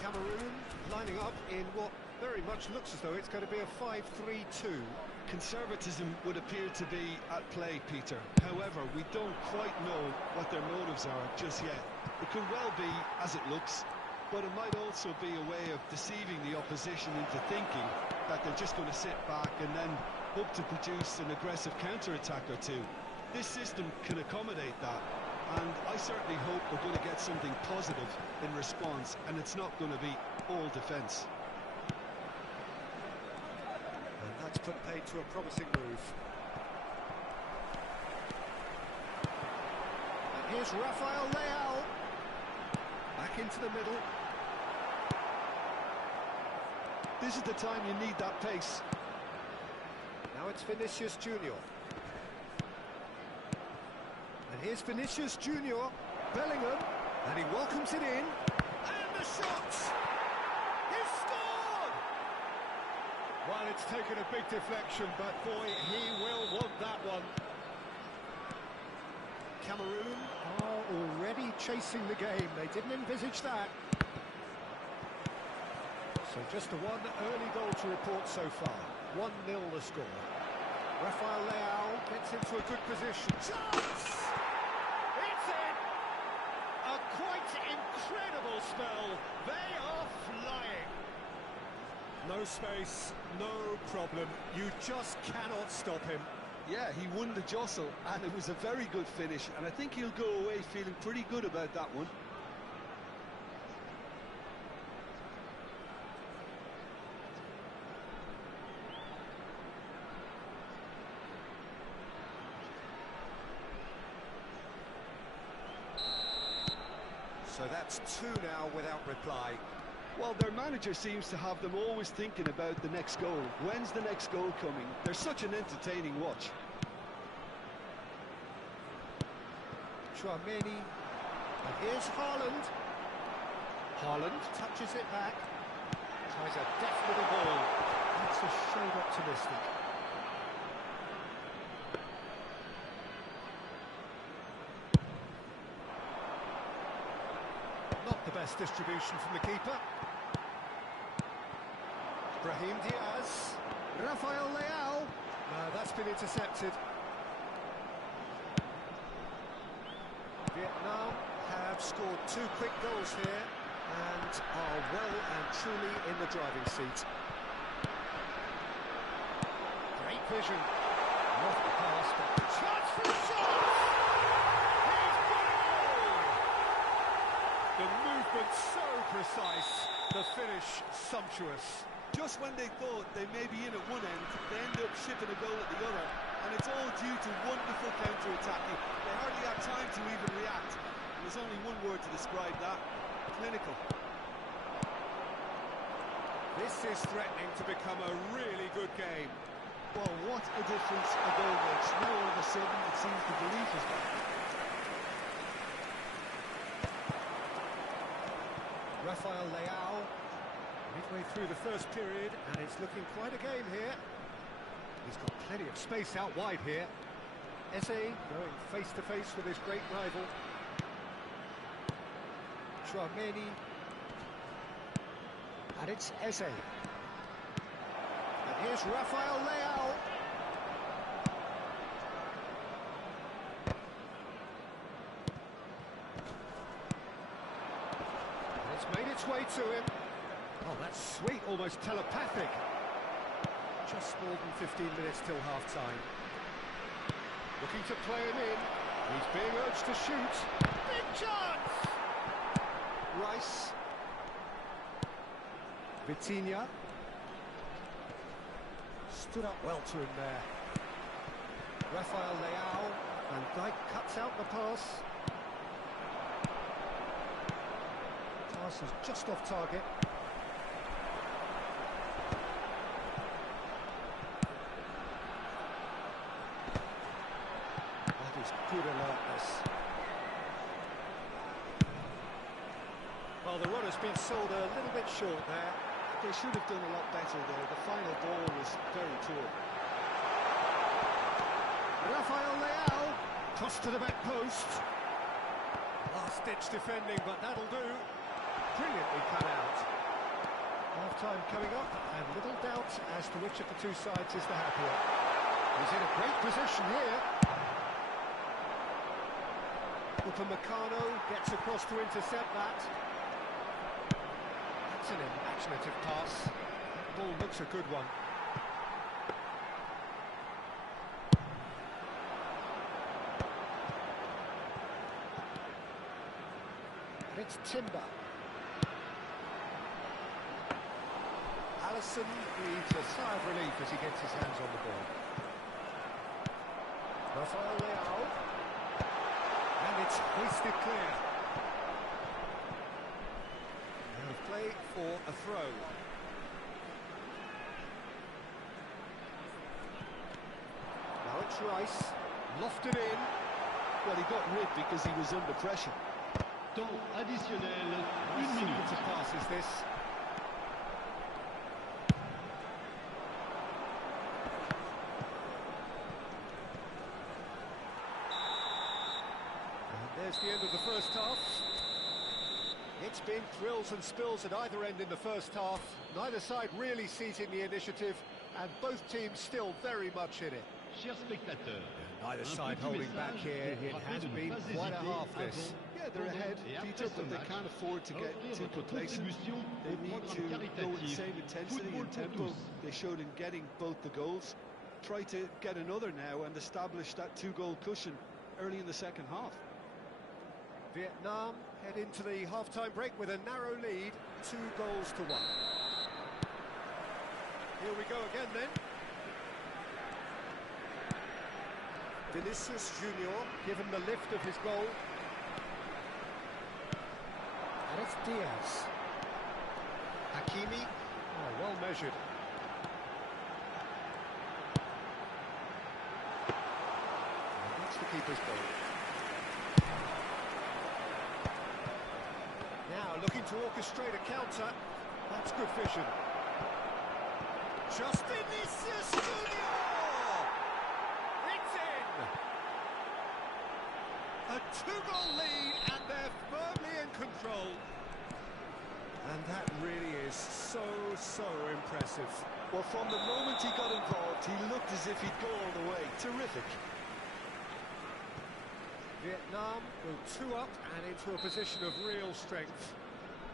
Cameroon lining up in what very much looks as though it's going to be a 5-3-2. Conservatism would appear to be at play, Peter. However, we don't quite know what their motives are just yet. It could well be as it looks, but it might also be a way of deceiving the opposition into thinking that they're just going to sit back and then hope to produce an aggressive counter-attack or two. This system can accommodate that, and I certainly hope we're going to get something positive in response, and it's not going to be all defence. And that's put paid to a promising move. And here's Rafael Leao. Back into the middle. This is the time you need that pace. Now it's Vinicius Junior. And here's Vinicius Junior. Bellingham. And he welcomes it in. And the shot! He's scored! Well, it's taken a big deflection, but boy, he will want that one. Cameroon are already chasing the game. They didn't envisage that. So just a one early goal to report so far. 1-0 the score. Rafael Leao gets into a good position. Chance! It's in! A quite incredible spell. They are flying. No space, no problem. You just cannot stop him. Yeah, he won the jostle, and it was a very good finish, and I think he'll go away feeling pretty good about that one. So that's two now without reply. Well, their manager seems to have them always thinking about the next goal. When's the next goal coming? They're such an entertaining watch. Chouameni, and here's Haaland. Haaland touches it back, tries a deft little ball. That's a shade optimistic. Not the best distribution from the keeper. Brahim Diaz, Rafael Leao. No, that's been intercepted. Vietnam have scored 2 quick goals here and are well and truly in the driving seat. Great vision. Not the pass, but chance for a shot! He's got it all! The movement so precise, the finish sumptuous. Just when they thought they may be in at one end, they end up shipping a goal at the other, and it's all due to wonderful counter-attacking. They hardly had time to even react. There's only one word to describe that: clinical. This is threatening to become a really good game. Well, what a difference a goal makes. Now all of a sudden it seems the belief is back. Rafael Leao, midway through the first period, and it's looking quite a game here. He's got plenty of space out wide here. Eze going face-to-face with his great rival. Chouameni. And it's Eze. And here's Rafael Leao. And it's made its way to him. Oh, that's sweet, almost telepathic. Just more than 15 minutes till half-time. Looking to play him in. He's being urged to shoot. Big chance! Rice. Vitinha. Stood up well to him there. Rafael Leao. Van Dijk cuts out the pass. Pass is just off target. That is good alertness. Well, the run has been sold a little bit short there. They should have done a lot better there. The final ball was very poor. Rafael Leao, cross to the back post. Last-ditch defending, but that'll do. Brilliantly cut out. Half-time coming up, and little doubt as to which of the two sides is the happier. He's in a great position here. Upamecano gets across to intercept that. That's an imaginative pass. That ball looks a good one. And it's Timber. Alisson breathes a sigh of relief as he gets his hands on the ball. Rafael Leao. And it's hoisted clear. Play for a throw. Now it's Rice, lofted in. Well, he got rid because he was under pressure. Temps additionnel, Nice 1 minute. sequence of passes this. And there's the end of the first half. It's been thrills and spills at either end in the first half. Neither side really seizing the initiative, and both teams still very much in it. Chers spectateurs, Neither un side petit holding back message here. pour It rappeler has de ne been pas quite a hésiter half this. avant, Yeah, they're ahead, pendant et après Peter, ce but they match can't afford to à get offrir too votre complacent. contribution They au need programme to go with the caritatif same intensity Football and pour tempo tous. they showed in getting both the goals. Try to get another now and establish that two-goal cushion early in the second half. Vietnam head into the half-time break with a narrow lead, 2-1. Here we go again then. Vinicius Junior given the lift of his goal. And it's Diaz. Hakimi, oh, well measured. And that's the keeper's goal. Now looking to orchestrate a counter. That's good vision. Just Vinicius Junior! It's in! A 2-goal lead, and they're firmly in control. And that really is so impressive. Well, from the moment he got involved, he looked as if he'd go all the way. Terrific. Vietnam go 2 up and into a position of real strength.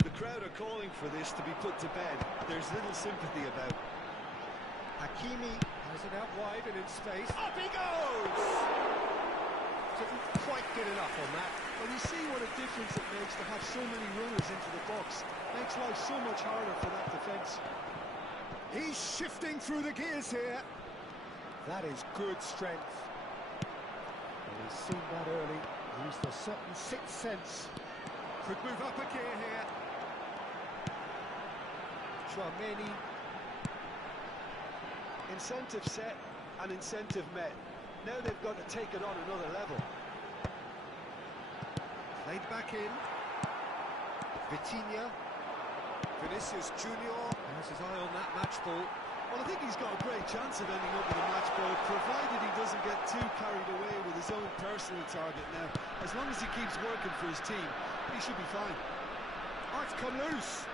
The crowd are calling for this to be put to bed. There's little sympathy about. Hakimi has it out wide and in space. Up he goes! Didn't quite get enough on that. Well, you see what a difference it makes to have so many runners into the box. Makes life so much harder for that defence. He's shifting through the gears here. That is good strength. And he's seen that early. Used a certain sixth sense. Could move up a gear here. Chouameni. Incentive set and incentive met. Now they've got to take it on another level. Played back in. Vitinha. Vinicius Junior has his eye on that match ball. Well, I think he's got a great chance of ending up with a match ball, provided he doesn't get too carried away with his own personal target now. As long as he keeps working for his team, he should be fine. Oh, it's come loose.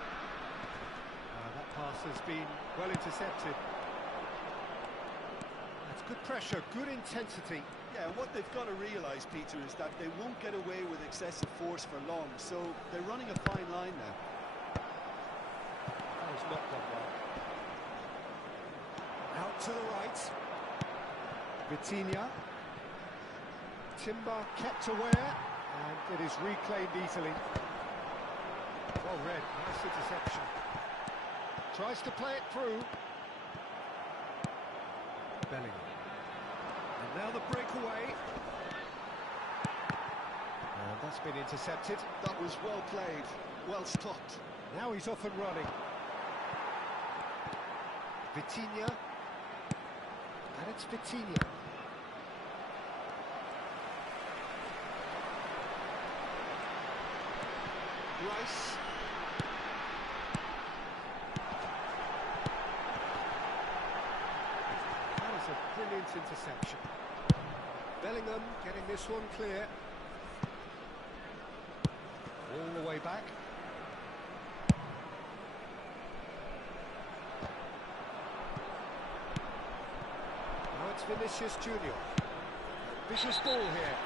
That pass has been well intercepted. That's good pressure, good intensity. Yeah, and what they've got to realise, Peter, is that they won't get away with excessive force for long, so they're running a fine line now. That has not gone well. Out to the right. Vitinha. Timber kept aware, and it is reclaimed easily. Well read, nice interception. Tries to play it through. Bellingham. And now the breakaway. And that's been intercepted. That was well played. well stopped. Now he's off and running. Vitinha. And it's Vitinha. Rice. That is a brilliant interception. Bellingham getting this one clear. All the way back. Now it's Vinicius Junior. Vicious ball here.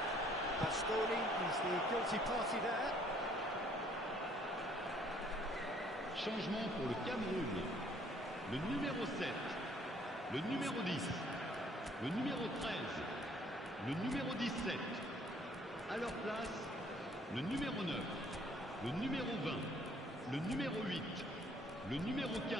Bastoni is the guilty party there. Changement pour le Cameroun. Le numéro 7, le numéro 10, le numéro 13, le numéro 17. À leur place, le numéro 9, le numéro 20, le numéro 8, le numéro 15.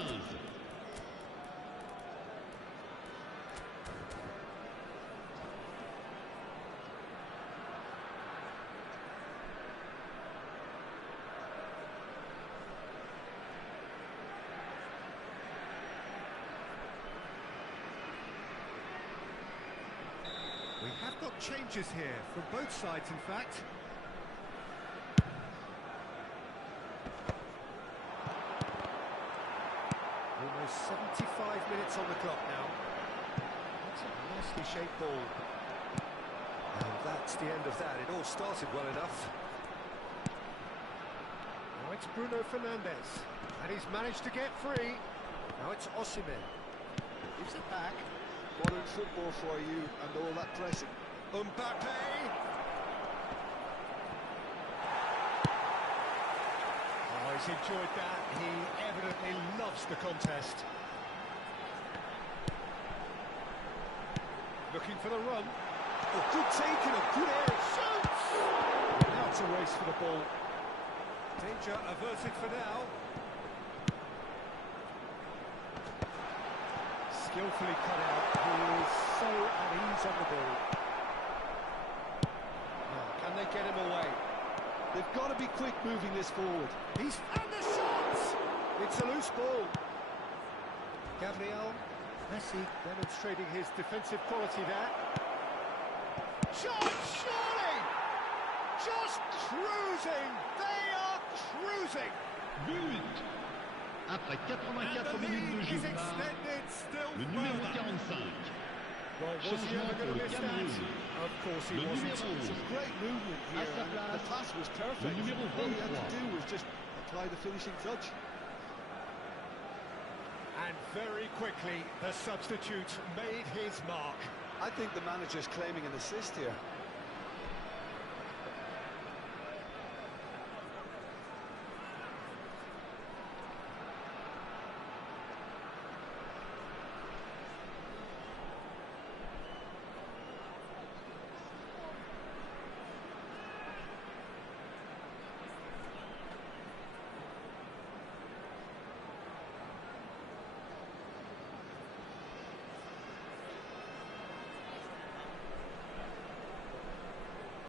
We have got changes here from both sides, in fact. Almost 75 minutes on the clock now. That's a nicely shaped ball. And that's the end of that. It all started well enough. Now it's Bruno Fernandes. And he's managed to get free. Now it's Osimhen. Gives it back. Modern football for you and all that pressing. Mbappe! Oh, he's enjoyed that. He evidently loves the contest. Looking for the run. Oh, good taking, a good air. Shoots! Now it's a race for the ball. Danger averted for now. Skillfully cut out. He is so at ease on the ball. Oh, can they get him away? They've got to be quick moving this forward. He's and the shots! It's a loose ball. Gabriel Messi demonstrating his defensive quality there. Shot, surely! Just cruising! They are cruising! But! Après 84 minutes de jeu, le numéro 45. Changement pour le Cameroun. Of course he Le wasn't. numéro 11. Great movement À here. sa And place, the pass was perfect. le numéro All he had 23. to do was just apply the finishing touch. And very quickly, the substitute made his mark. I think the manager's claiming an assist here.